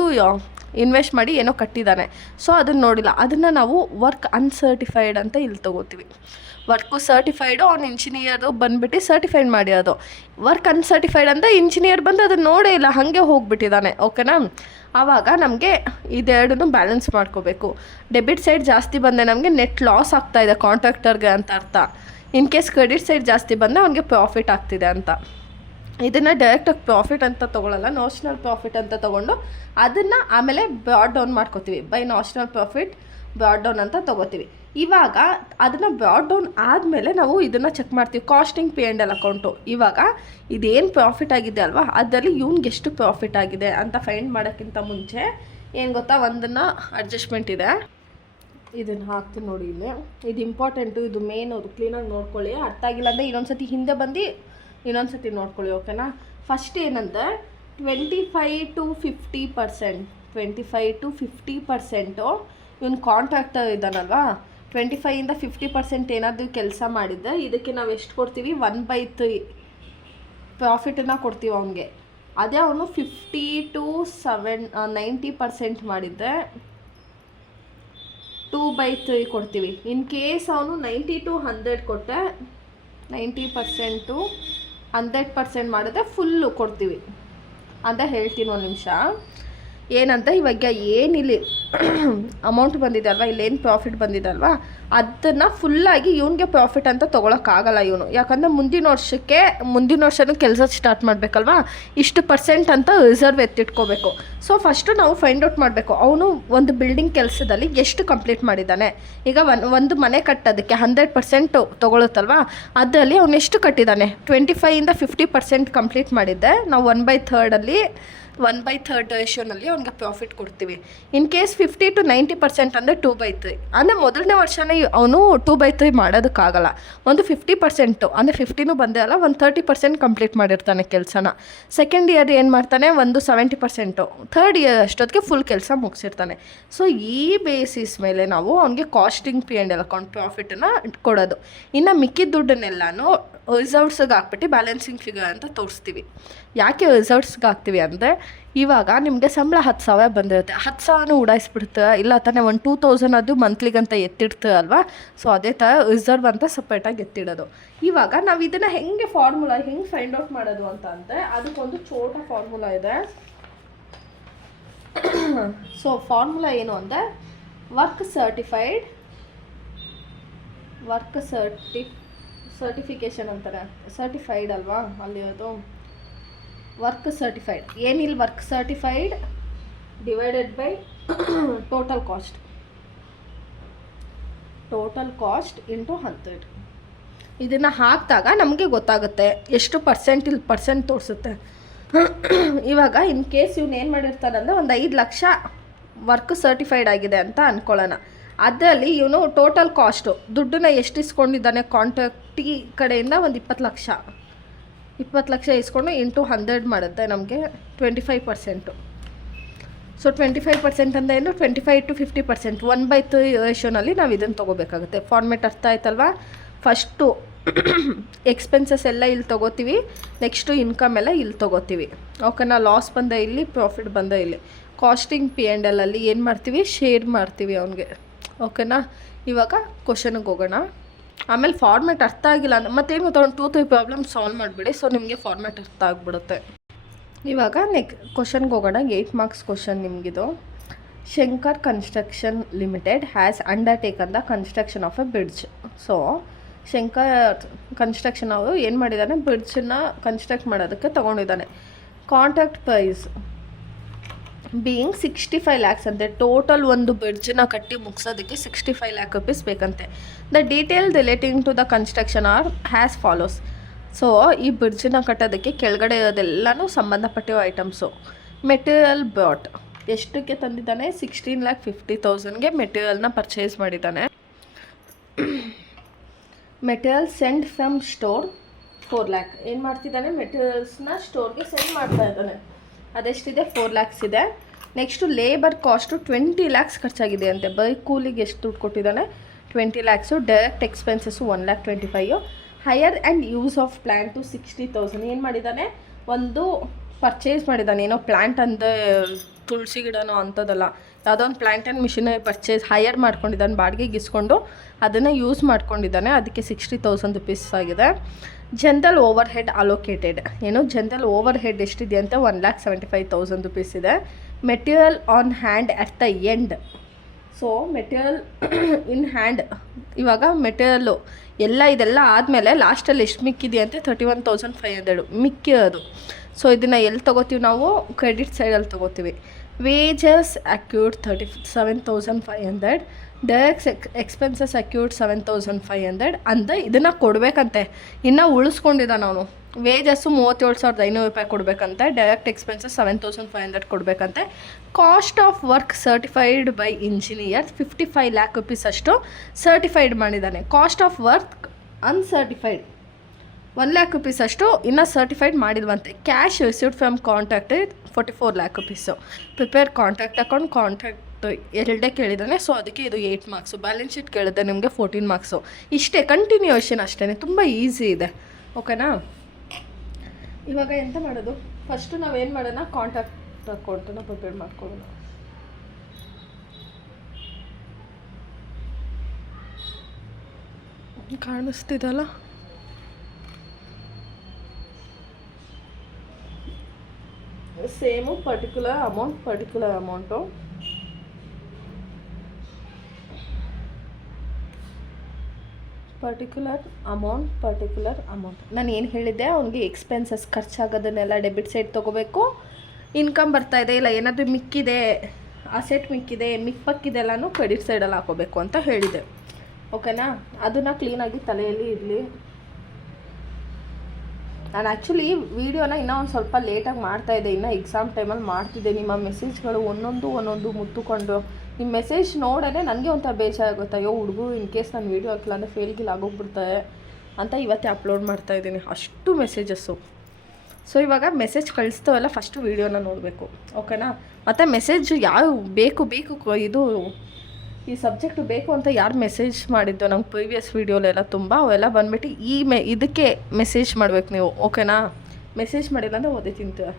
ಇನ್ವೆಸ್ಟ್ ಮಾಡಿ ಏನೋ ಕಟ್ಟಿದ್ದಾನೆ. ಸೊ ಅದನ್ನು ನೋಡಿಲ್ಲ, ಅದನ್ನು ನಾವು ವರ್ಕ್ ಅನ್ಸರ್ಟಿಫೈಡ್ ಅಂತ ಇಲ್ಲಿ ತೊಗೋತೀವಿ. ವರ್ಕು ಸರ್ಟಿಫೈಡು, ಅವ್ನು ಇಂಜಿನಿಯರು ಬಂದುಬಿಟ್ಟು ಸರ್ಟಿಫೈಡ್ ಮಾಡಿರೋದು. ವರ್ಕ್ ಅನ್ಸರ್ಟಿಫೈಡ್ ಅಂದರೆ ಇಂಜಿನಿಯರ್ ಬಂದು ಅದನ್ನು ನೋಡೇ ಇಲ್ಲ, ಹಾಗೆ ಹೋಗಿಬಿಟ್ಟಿದ್ದಾನೆ, ಓಕೆನಾ. ಆವಾಗ ನಮಗೆ ಇದೆರಡನ್ನೂ ಬ್ಯಾಲೆನ್ಸ್ ಮಾಡ್ಕೋಬೇಕು. ಡೆಬಿಟ್ ಸೈಡ್ ಜಾಸ್ತಿ ಬಂದರೆ ನಮಗೆ ನೆಟ್ ಲಾಸ್ ಆಗ್ತಾಯಿದೆ ಕಾಂಟ್ರಾಕ್ಟರ್ಗೆ ಅಂತ ಅರ್ಥ. ಇನ್ ಕೇಸ್ ಕ್ರೆಡಿಟ್ ಸೈಡ್ ಜಾಸ್ತಿ ಬಂದರೆ ಅವನಿಗೆ ಪ್ರಾಫಿಟ್ ಆಗ್ತಿದೆ ಅಂತ. ಇದನ್ನು ಡೈರೆಕ್ಟಾಗಿ ಪ್ರಾಫಿಟ್ ಅಂತ ತೊಗೊಳ್ಳಲ್ಲ, ನಾಷನಲ್ ಪ್ರಾಫಿಟ್ ಅಂತ ತೊಗೊಂಡು ಅದನ್ನು ಆಮೇಲೆ ಬ್ರಾಡ್ ಡೌನ್ ಮಾಡ್ಕೋತೀವಿ. By notional profit brought down ಅಂತ ತೊಗೋತೀವಿ. ಇವಾಗ ಅದನ್ನು ಬ್ರಾಡ್ ಡೌನ್ ಆದಮೇಲೆ ನಾವು ಇದನ್ನು ಚೆಕ್ ಮಾಡ್ತೀವಿ, ಕಾಸ್ಟಿಂಗ್ P&L ಅಕೌಂಟು. ಇವಾಗ ಇದೇನು ಪ್ರಾಫಿಟ್ ಆಗಿದೆ ಅಲ್ವಾ, ಅದರಲ್ಲಿ ಇವ್ನಿಗೆ ಎಷ್ಟು ಪ್ರಾಫಿಟ್ ಆಗಿದೆ ಅಂತ ಫೈಂಡ್ ಮಾಡೋಕ್ಕಿಂತ ಮುಂಚೆ ಏನು ಗೊತ್ತಾ, ಒಂದನ್ನು ಅಡ್ಜಸ್ಟ್ಮೆಂಟ್ ಇದೆ, ಇದನ್ನು ಹಾಕ್ತೀನಿ ನೋಡಿ ಇಲ್ಲಿ. ಇದು ಇಂಪಾರ್ಟೆಂಟು, ಇದು ಮೇನ್, ಅದು ಕ್ಲೀನಾಗಿ ನೋಡ್ಕೊಳ್ಳಿ. ಅರ್ಥ ಆಗಿಲ್ಲ ಅಂದರೆ ಇನ್ನೊಂದು ಸತಿ ಹಿಂದೆ ಬಂದು ಇನ್ನೊಂದು ಸತಿ ನೋಡ್ಕೊಳ್ಳಿ, ಓಕೆನಾ. ಫಸ್ಟ್ ಏನಂದರೆ 25 to 50% ಇವನು ಕಾಂಟ್ರಾಕ್ಟರ್ ಇದ್ದಾನಲ್ವಾ, 25ಇಂದ 50% ಏನಾದರೂ ಕೆಲಸ ಮಾಡಿದ್ದೆ ಇದಕ್ಕೆ ನಾವು ಎಷ್ಟು ಕೊಡ್ತೀವಿ, 1/3 ಪ್ರಾಫಿಟನ್ನು ಕೊಡ್ತೀವಿ ಅವನಿಗೆ. ಅದೇ ಅವನು 90% ಮಾಡಿದ್ದೆ 2/3 ಕೊಡ್ತೀವಿ. ಇನ್ ಕೇಸ್ ಅವನು 90 to 100 ಕೊಟ್ಟೆ 90% to 100% ಮಾಡಿದ್ರೆ ಫುಲ್ಲು ಕೊಡ್ತೀವಿ ಅಂತ ಹೇಳ್ತೀನಿ. ಒಂದು ನಿಮಿಷ ಏನಂತ ಇವಾಗ ಏನಿಲ್ಲಿ ಅಮೌಂಟ್ ಬಂದಿದೆ ಅಲ್ವಾ, ಇಲ್ಲೇನು ಪ್ರಾಫಿಟ್ ಬಂದಿದೆ ಅಲ್ವಾ, ಅದನ್ನು ಫುಲ್ಲಾಗಿ ಇವನಿಗೆ ಪ್ರಾಫಿಟ್ ಅಂತ ತೊಗೊಳಕ್ಕಾಗಲ್ಲ ಇವನು. ಯಾಕಂದರೆ ಮುಂದಿನ ವರ್ಷನೂ ಕೆಲಸ ಸ್ಟಾರ್ಟ್ ಮಾಡಬೇಕಲ್ವಾ, ಇಷ್ಟು ಪರ್ಸೆಂಟ್ ಅಂತ ರಿಸರ್ವ್ ಎತ್ತಿಟ್ಕೋಬೇಕು. ಸೊ ಫಸ್ಟು ನಾವು ಫೈಂಡ್ ಔಟ್ ಮಾಡಬೇಕು ಅವನು ಒಂದು ಬಿಲ್ಡಿಂಗ್ ಕೆಲಸದಲ್ಲಿ ಎಷ್ಟು ಕಂಪ್ಲೀಟ್ ಮಾಡಿದ್ದಾನೆ. ಈಗ ಒಂದು ಮನೆ ಕಟ್ಟೋದಕ್ಕೆ 100% ತೊಗೊಳುತ್ತಲ್ವಾ, ಅದರಲ್ಲಿ ಅವನು ಎಷ್ಟು ಕಟ್ಟಿದ್ದಾನೆ. 25ಇಂದ 50% ಕಂಪ್ಲೀಟ್ ಮಾಡಿದ್ದೆ ನಾವು 1/3 ರೇಷಿಯೋನಲ್ಲಿ ಅವ್ನಿಗೆ ಪ್ರಾಫಿಟ್ ಕೊಡ್ತೀವಿ. ಇನ್ ಕೇಸ್ 50 to 90% ಅಂದರೆ 2/3 ಅಂದರೆ ಮೊದಲನೇ ವರ್ಷನೇ ಅವನು 2/3 ಮಾಡೋದಕ್ಕಾಗಲ್ಲ. ಒಂದು 50% ಅಂದರೆ 50ನೂ ಬಂದೇ ಅಲ್ಲ, ಒಂದು 30% ಕಂಪ್ಲೀಟ್ ಮಾಡಿರ್ತಾನೆ ಕೆಲಸನ. ಸೆಕೆಂಡ್ ಇಯರ್ ಏನು ಮಾಡ್ತಾನೆ, ಒಂದು 70%, ಥರ್ಡ್ ಇಯರ್ ಅಷ್ಟೊತ್ತಿಗೆ ಫುಲ್ ಕೆಲಸ ಮುಗಿಸಿರ್ತಾನೆ. ಸೊ ಈ ಬೇಸಿಸ್ ಮೇಲೆ ನಾವು ಅವನಿಗೆ ಕಾಸ್ಟಿಂಗ್ P&L ಅಕೌಂಟ್ ಪ್ರಾಫಿಟನ್ನು ಕೊಡೋದು. ಇನ್ನು ಮಿಕ್ಕಿದ ದುಡ್ಡನ್ನೆಲ್ಲನೂ ರಿಸಲ್ಟ್ಸ್ಗೆ ಹಾಕ್ಬಿಟ್ಟು ಬ್ಯಾಲೆನ್ಸಿಂಗ್ ಫಿಗರ್ ಅಂತ ತೋರಿಸ್ತೀವಿ. ಯಾಕೆ ರಿಸಲ್ಟ್ಸ್ಗೆ ಹಾಕ್ತೀವಿ ಅಂದರೆ, ಇವಾಗ ನಿಮಗೆ ಸಂಬಳ 10,000 ಬಂದಿರುತ್ತೆ, 10,000 ಉಡಾಯಿಸ್ಬಿಡ್ತೀರ, ಇಲ್ಲ ತಾನೇ ಒಂದು 2,000 ಅದು ಮಂತ್ಲಿಗಂತ ಎತ್ತಿಡ್ತೀರ ಅಲ್ವಾ. ಸೊ ಅದೇ ಥರ ರಿಸರ್ವ್ ಅಂತ ಸಪ್ರೇಟಾಗಿ ಎತ್ತಿಡೋದು. ಇವಾಗ ನಾವು ಇದನ್ನು ಹೆಂಗೆ ಫೈಂಡ್ ಔಟ್ ಮಾಡೋದು ಅಂತ ಅಂದರೆ, ಅದಕ್ಕೊಂದು ಚೋಟ ಫಾರ್ಮುಲಾ ಇದೆ. ಸೊ ಫಾರ್ಮುಲಾ ಏನು ಅಂದರೆ, ಸರ್ಟಿಫಿಕೇಷನ್ ಅಂತಾರೆ, ಸರ್ಟಿಫೈಡ್ ಅಲ್ವಾ ಅಲ್ಲಿರೋದು, ವರ್ಕ್ ಸರ್ಟಿಫೈಡ್. ಏನಿಲ್ಲ, work certified divided by total cost into 100. ಇದನ್ನು ಹಾಕಿದಾಗ ನಮಗೆ ಗೊತ್ತಾಗುತ್ತೆ ಎಷ್ಟು ಪರ್ಸೆಂಟ್ ತೋರಿಸುತ್ತೆ. ಇವಾಗ ಇನ್ ಕೇಸ್ ಇವನು ಏನು ಮಾಡಿರ್ತಾರಂದರೆ, ಒಂದು 5 ಲಕ್ಷ ವರ್ಕ್ ಸರ್ಟಿಫೈಡ್ ಆಗಿದೆ ಅಂತ ಅಂದ್ಕೊಳ್ಳೋಣ. ಅದರಲ್ಲಿ ಇವನು ಟೋಟಲ್ ಕಾಸ್ಟು ದುಡ್ಡನ್ನ ಎಷ್ಟು ಇಸ್ಕೊಂಡಿದ್ದಾನೆ ಕಾಂಟ್ರಾಕ್ಟಿ ಕಡೆಯಿಂದ, ಒಂದು 20 ಲಕ್ಷ ಇಸ್ಕೊಂಡು ಇಂಟು 100 ಮಾಡುತ್ತೆ ನಮಗೆ 25%. ಸೊ 25% ಅಂದರೆ ಏನು, 25 to 50%, 1/3 ರೇಷಿಯೋನಲ್ಲಿ ನಾವು ಇದನ್ನು ತೊಗೋಬೇಕಾಗುತ್ತೆ. ಫಾರ್ಮೇಟ್ ಅರ್ಥ ಆಯ್ತಲ್ವಾ. ಫಸ್ಟು ಎಕ್ಸ್ಪೆನ್ಸಸ್ ಎಲ್ಲ ಇಲ್ಲಿ ತೊಗೋತೀವಿ, ನೆಕ್ಸ್ಟು ಇನ್ಕಮ್ ಎಲ್ಲ ಇಲ್ಲಿ ತೊಗೋತೀವಿ. ಓಕೆನಾ. ಲಾಸ್ ಬಂದ ಇಲ್ಲಿ, ಪ್ರಾಫಿಟ್ ಬಂದ ಇಲ್ಲಿ. ಕಾಸ್ಟಿಂಗ್ P&L ಅಲ್ಲಿ ಏನು ಮಾಡ್ತೀವಿ, ಶೇರ್ ಮಾಡ್ತೀವಿ ಅವನಿಗೆ. ಓಕೆನಾ. ಇವಾಗ ಕ್ವಶನ್ಗೆ ಹೋಗೋಣ. ಆಮೇಲೆ ಫಾರ್ಮೇಟ್ ಅರ್ಥ ಆಗಿಲ್ಲ ಮತ್ತೇನು ಗೊತ್ತೊಂದು 2-3 ಪ್ರಾಬ್ಲಮ್ ಸಾಲ್ವ್ ಮಾಡಿಬಿಡಿ. ಸೊ ನಿಮಗೆ ಫಾರ್ಮೇಟ್ ಅರ್ಥ ಆಗಿಬಿಡುತ್ತೆ. ಇವಾಗ ಕ್ವಶನ್ಗೆ ಹೋಗೋಣ. 8 ಮಾರ್ಕ್ಸ್ ಕ್ವಶನ್ ನಿಮಗಿದು. Shankar construction limited has undertaken the construction of a bridge. So Shankar construction ಅವರು ಏನು ಮಾಡಿದ್ದಾನೆ, ಬ್ರಿಡ್ಜನ್ನ ಕನ್ಸ್ಟ್ರಕ್ಟ್ ಮಾಡೋದಕ್ಕೆ ತೊಗೊಂಡಿದ್ದಾನೆ. ಕಾಂಟ್ರಾಕ್ಟ್ ಪ್ರೈಸ್ ಬೀಯಿಂಗ್ 65 lakhs ಅಂತೆ. ಟೋಟಲ್ ಒಂದು ಬ್ರಿಡ್ಜನ್ನ ಕಟ್ಟಿ ಮುಗಿಸೋದಕ್ಕೆ 65 lakh rupees ಬೇಕಂತೆ. The detail relating to the construction are has follows. So ಈ ಬ್ರಿಡ್ಜನ್ನ ಕಟ್ಟೋದಕ್ಕೆ ಕೆಳಗಡೆ ಇರೋದೆಲ್ಲನೂ ಸಂಬಂಧಪಟ್ಟಿರೋ ಐಟಮ್ಸು. ಮೆಟೀರಿಯಲ್ ಬ್ರಾಟ್ ಎಷ್ಟಕ್ಕೆ ತಂದಿದ್ದಾನೆ, 16,50,000ಗೆ ಮೆಟೀರಿಯಲ್ನ ಪರ್ಚೇಸ್ ಮಾಡಿದ್ದಾನೆ. Material send from store 4 lakh. ಏನು ಮಾಡ್ತಿದ್ದಾನೆ, ಮೆಟೀರಿಯಲ್ಸ್ನ ಸ್ಟೋರ್ಗೆ ಸೆಂಡ್ ಮಾಡ್ತಾ ಇದ್ದಾನೆ. ಅದೆಷ್ಟಿದೆ, 4 lakhs ಇದೆ. ನೆಕ್ಸ್ಟು ಲೇಬರ್ ಕಾಸ್ಟು 20 lakhs ಖರ್ಚಾಗಿದೆ ಅಂತೆ. ಬೈ ಕೂಲಿಗೆ ಎಷ್ಟು ದುಡ್ಡು ಕೊಟ್ಟಿದ್ದಾನೆ, 20 lakhs. Direct expenses 1,25,000. Higher and use of plant 60,000. ಏನು ಮಾಡಿದ್ದಾನೆ, ಒಂದು ಪರ್ಚೇಸ್ ಮಾಡಿದ್ದಾನೆ. ಏನೋ ಪ್ಲ್ಯಾಂಟ್ ಅಂದರೆ ತುಳಸಿ ಗಿಡನೋ ಅಂಥದ್ದಲ್ಲ, ಯಾವುದೋ ಒಂದು plant and machinery purchase hire ಮಾಡ್ಕೊಂಡಿದ್ದಾನೆ, ಬಾಡಿಗೆಗೆ ಇಸ್ಕೊಂಡು ಅದನ್ನು ಯೂಸ್ ಮಾಡ್ಕೊಂಡಿದ್ದಾನೆ. ಅದಕ್ಕೆ 60,000 rupees ಆಗಿದೆ. General overhead allocated. ಏನು ಜನರಲ್ ಓವರ್ ಹೆಡ್ ಎಷ್ಟಿದೆ ಅಂತ, 1,75,000 rupees ಇದೆ. Material on hand at the end. So material in hand, ಇವಾಗ ಮೆಟೀರಿಯಲ್ಲು ಇದೆಲ್ಲ ಆದಮೇಲೆ ಲಾಸ್ಟಲ್ಲಿ ಎಷ್ಟು ಮಿಕ್ಕಿದೆ ಅಂತ 31,500 ಮಿಕ್ಕಿರೋದು. ಸೊ ಇದನ್ನು ಎಲ್ಲಿ ತೊಗೋತೀವಿ ನಾವು, ಕ್ರೆಡಿಟ್ ಸೈಡಲ್ಲಿ ತೊಗೋತೀವಿ. ವೇಜಸ್ ಅಕ್ಯೂಡ್ 37,500. ಡೈರೆಕ್ಟ್ ಎಕ್ಸ್ಪೆನ್ಸಸ್ ಅಕ್ಯೂಡ್ 7,500 ಅಂತ ಇದನ್ನು ಕೊಡಬೇಕಂತೆ. ಇನ್ನು ಉಳಿಸ್ಕೊಂಡಿದ್ದಾನೆ ಅವನು. ವೇಜಸ್ಸು 37,500 ರೂಪಾಯಿ ಕೊಡಬೇಕಂತೆ. ಡೈರೆಕ್ಟ್ ಎಕ್ಸ್ಪೆನ್ಸಸ್ 7,500 ಕೊಡಬೇಕಂತೆ. Cost of work certified by engineer 55 lakh rupees ಅಷ್ಟು ಸರ್ಟಿಫೈಡ್ ಮಾಡಿದ್ದಾನೆ. Cost of work uncertified 1 lakh rupees ಅಷ್ಟು ಇನ್ನೂ ಸರ್ಟಿಫೈಡ್ ಮಾಡಿಲ್ವಂತೆ. Cash received from contracted 44 lakh rupees. Prepare contract account, contract ಎರಡೇ ಕೇಳಿದ್ದಾನೆ. ಸೊ ಅದಕ್ಕೆ ಇದು 8 marks. ಬ್ಯಾಲೆನ್ಸ್ ಶೀಟ್ ಕೇಳಿದೆ ನಿಮಗೆ 14 marks. ಇಷ್ಟೇ, ಕಂಟಿನ್ಯೂಯೇಷನ್ ಅಷ್ಟೇ, ತುಂಬ ಈಸಿ ಇದೆ. ಓಕೆನಾ. ಇವಾಗ ಎಂತ ಮಾಡೋದು, ಫಸ್ಟು ನಾವೇನು ಮಾಡೋಣ, ಕಾಂಟ್ಯಾಕ್ಟ್ ಅಕೌಂಟನ್ನು ಪ್ರಿಪೇರ್ ಮಾಡ್ಕೊಳ್ಳೋಣ. ಕಾಣಿಸ್ತಿದಲ್ಲ, same particular amount particular amount ನಾನು ಏನು ಹೇಳಿದ್ದೆ, ಅವ್ನಿಗೆ ಎಕ್ಸ್ಪೆನ್ಸಸ್ ಖರ್ಚಾಗೋದನ್ನೆಲ್ಲ ಡೆಬಿಟ್ ಸೈಡ್ ತೊಗೋಬೇಕು. ಇನ್ಕಮ್ ಬರ್ತಾಯಿದೆ ಇಲ್ಲ ಏನಾದರೂ ಮಿಕ್ಕಿದೆ, ಅಸೆಟ್ ಮಿಕ್ಕಿದೆ, ಮಿಕ್ಕಕ್ಕಿದೆಲ್ಲನೂ ಕ್ರೆಡಿಟ್ ಸೈಡಲ್ಲಿ ಹಾಕೋಬೇಕು ಅಂತ ಹೇಳಿದೆ. ಓಕೆನಾ? ಅದನ್ನು ಕ್ಲೀನಾಗಿ ತಲೆಯಲ್ಲಿ ಇರಲಿ. ನಾನು ಆ್ಯಕ್ಚುಲಿ ವೀಡಿಯೋನ ಇನ್ನೂ ಒಂದು ಸ್ವಲ್ಪ ಲೇಟಾಗಿ ಮಾಡ್ತಾಯಿದ್ದೆ, ಇನ್ನೂ ಎಕ್ಸಾಮ್ ಟೈಮಲ್ಲಿ ಮಾಡ್ತಿದ್ದೆ. ನಿಮ್ಮ ಮೆಸೇಜ್ಗಳು ಒಂದೊಂದು ಮುತ್ತುಕೊಂಡು ನಿಮ್ಮ ಮೆಸೇಜ್ ನೋಡೇ ನನಗೆ ಒಂಥರ ಬೇಜಾರಾಗುತ್ತೆ. ಅಯ್ಯೋ ಹುಡುಗರು ಇನ್ ಕೇಸ್ ನಾನು ವೀಡಿಯೋ ಹಾಕಿಲ್ಲ ಅಂದರೆ ಫೇಲ್ಗಿಲ್ ಆಗೋಗ್ಬಿಡ್ತಾರೆ ಅಂತ ಇವತ್ತೇ ಅಪ್ಲೋಡ್ ಮಾಡ್ತಾಯಿದ್ದೀನಿ, ಅಷ್ಟು ಮೆಸೇಜಸ್ಸು. ಸೊ ಇವಾಗ ಮೆಸೇಜ್ ಕಳಿಸ್ತವಲ್ಲ, ಫಸ್ಟು ವೀಡಿಯೋನ ನೋಡಬೇಕು. ಓಕೆನಾ? ಮತ್ತು ಮೆಸೇಜ್ ಯಾವ ಬೇಕು ಇದು ಈ ಸಬ್ಜೆಕ್ಟು ಬೇಕು ಅಂತ ಯಾರು ಮೆಸೇಜ್ ಮಾಡಿದ್ದು ನಮ್ಗೆ ಪ್ರೀವಿಯಸ್ ವೀಡಿಯೋಲೆಲ್ಲ ತುಂಬ ಅವೆಲ್ಲ ಬಂದುಬಿಟ್ಟು ಇದಕ್ಕೆ ಮೆಸೇಜ್ ಮಾಡಬೇಕು ನೀವು. ಓಕೆನಾ? ಮೆಸೇಜ್ ಮಾಡಿಲ್ಲ ಅಂದರೆ ಓದಿ ತಿಂತೀರ.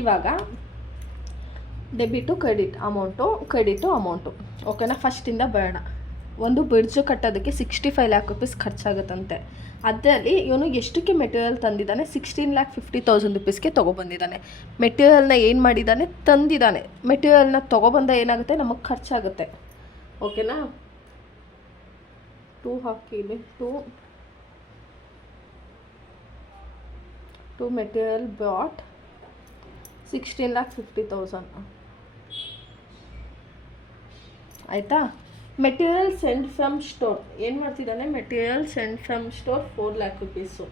ಇವಾಗ ಡೆಬಿಟು ಕ್ರೆಡಿಟು ಅಮೌಂಟು ಓಕೆನಾ? ಫಸ್ಟಿಂದ ಬರೋಣ. ಒಂದು ಬ್ರಿಡ್ಜು ಕಟ್ಟೋದಕ್ಕೆ 65 ಲ್ಯಾಕ್ ರುಪೀಸ್ ಖರ್ಚಾಗುತ್ತಂತೆ. ಅದರಲ್ಲಿ ಇವನು ಎಷ್ಟಕ್ಕೆ ಮೆಟೀರಿಯಲ್ ತಂದಿದ್ದಾನೆ? 16,50,000 ರುಪೀಸ್ಗೆ ತೊಗೊಬಂದಿದ್ದಾನೆ. ಮೆಟೀರಿಯಲ್ನ ಏನು ಮಾಡಿದ್ದಾನೆ? ತಂದಿದ್ದಾನೆ. ಮೆಟೀರಿಯಲ್ನ ತೊಗೊಬಂದ ಏನಾಗುತ್ತೆ? ನಮಗೆ ಖರ್ಚಾಗುತ್ತೆ. ಓಕೆನಾ? 2 ಹಾಕಿ ಇಲ್ಲಿ 2 ಮೆಟೀರಿಯಲ್ ಬಾಟ್ 16,50,000 ಆಯಿತಾ? ಮೆಟೀರಿಯಲ್ ಸೆಂಡ್ ಫ್ರಮ್ ಸ್ಟೋರ್ ಏನು ಮಾಡ್ತಿದ್ದಾನೆ? Material send from store 4 lac rupees.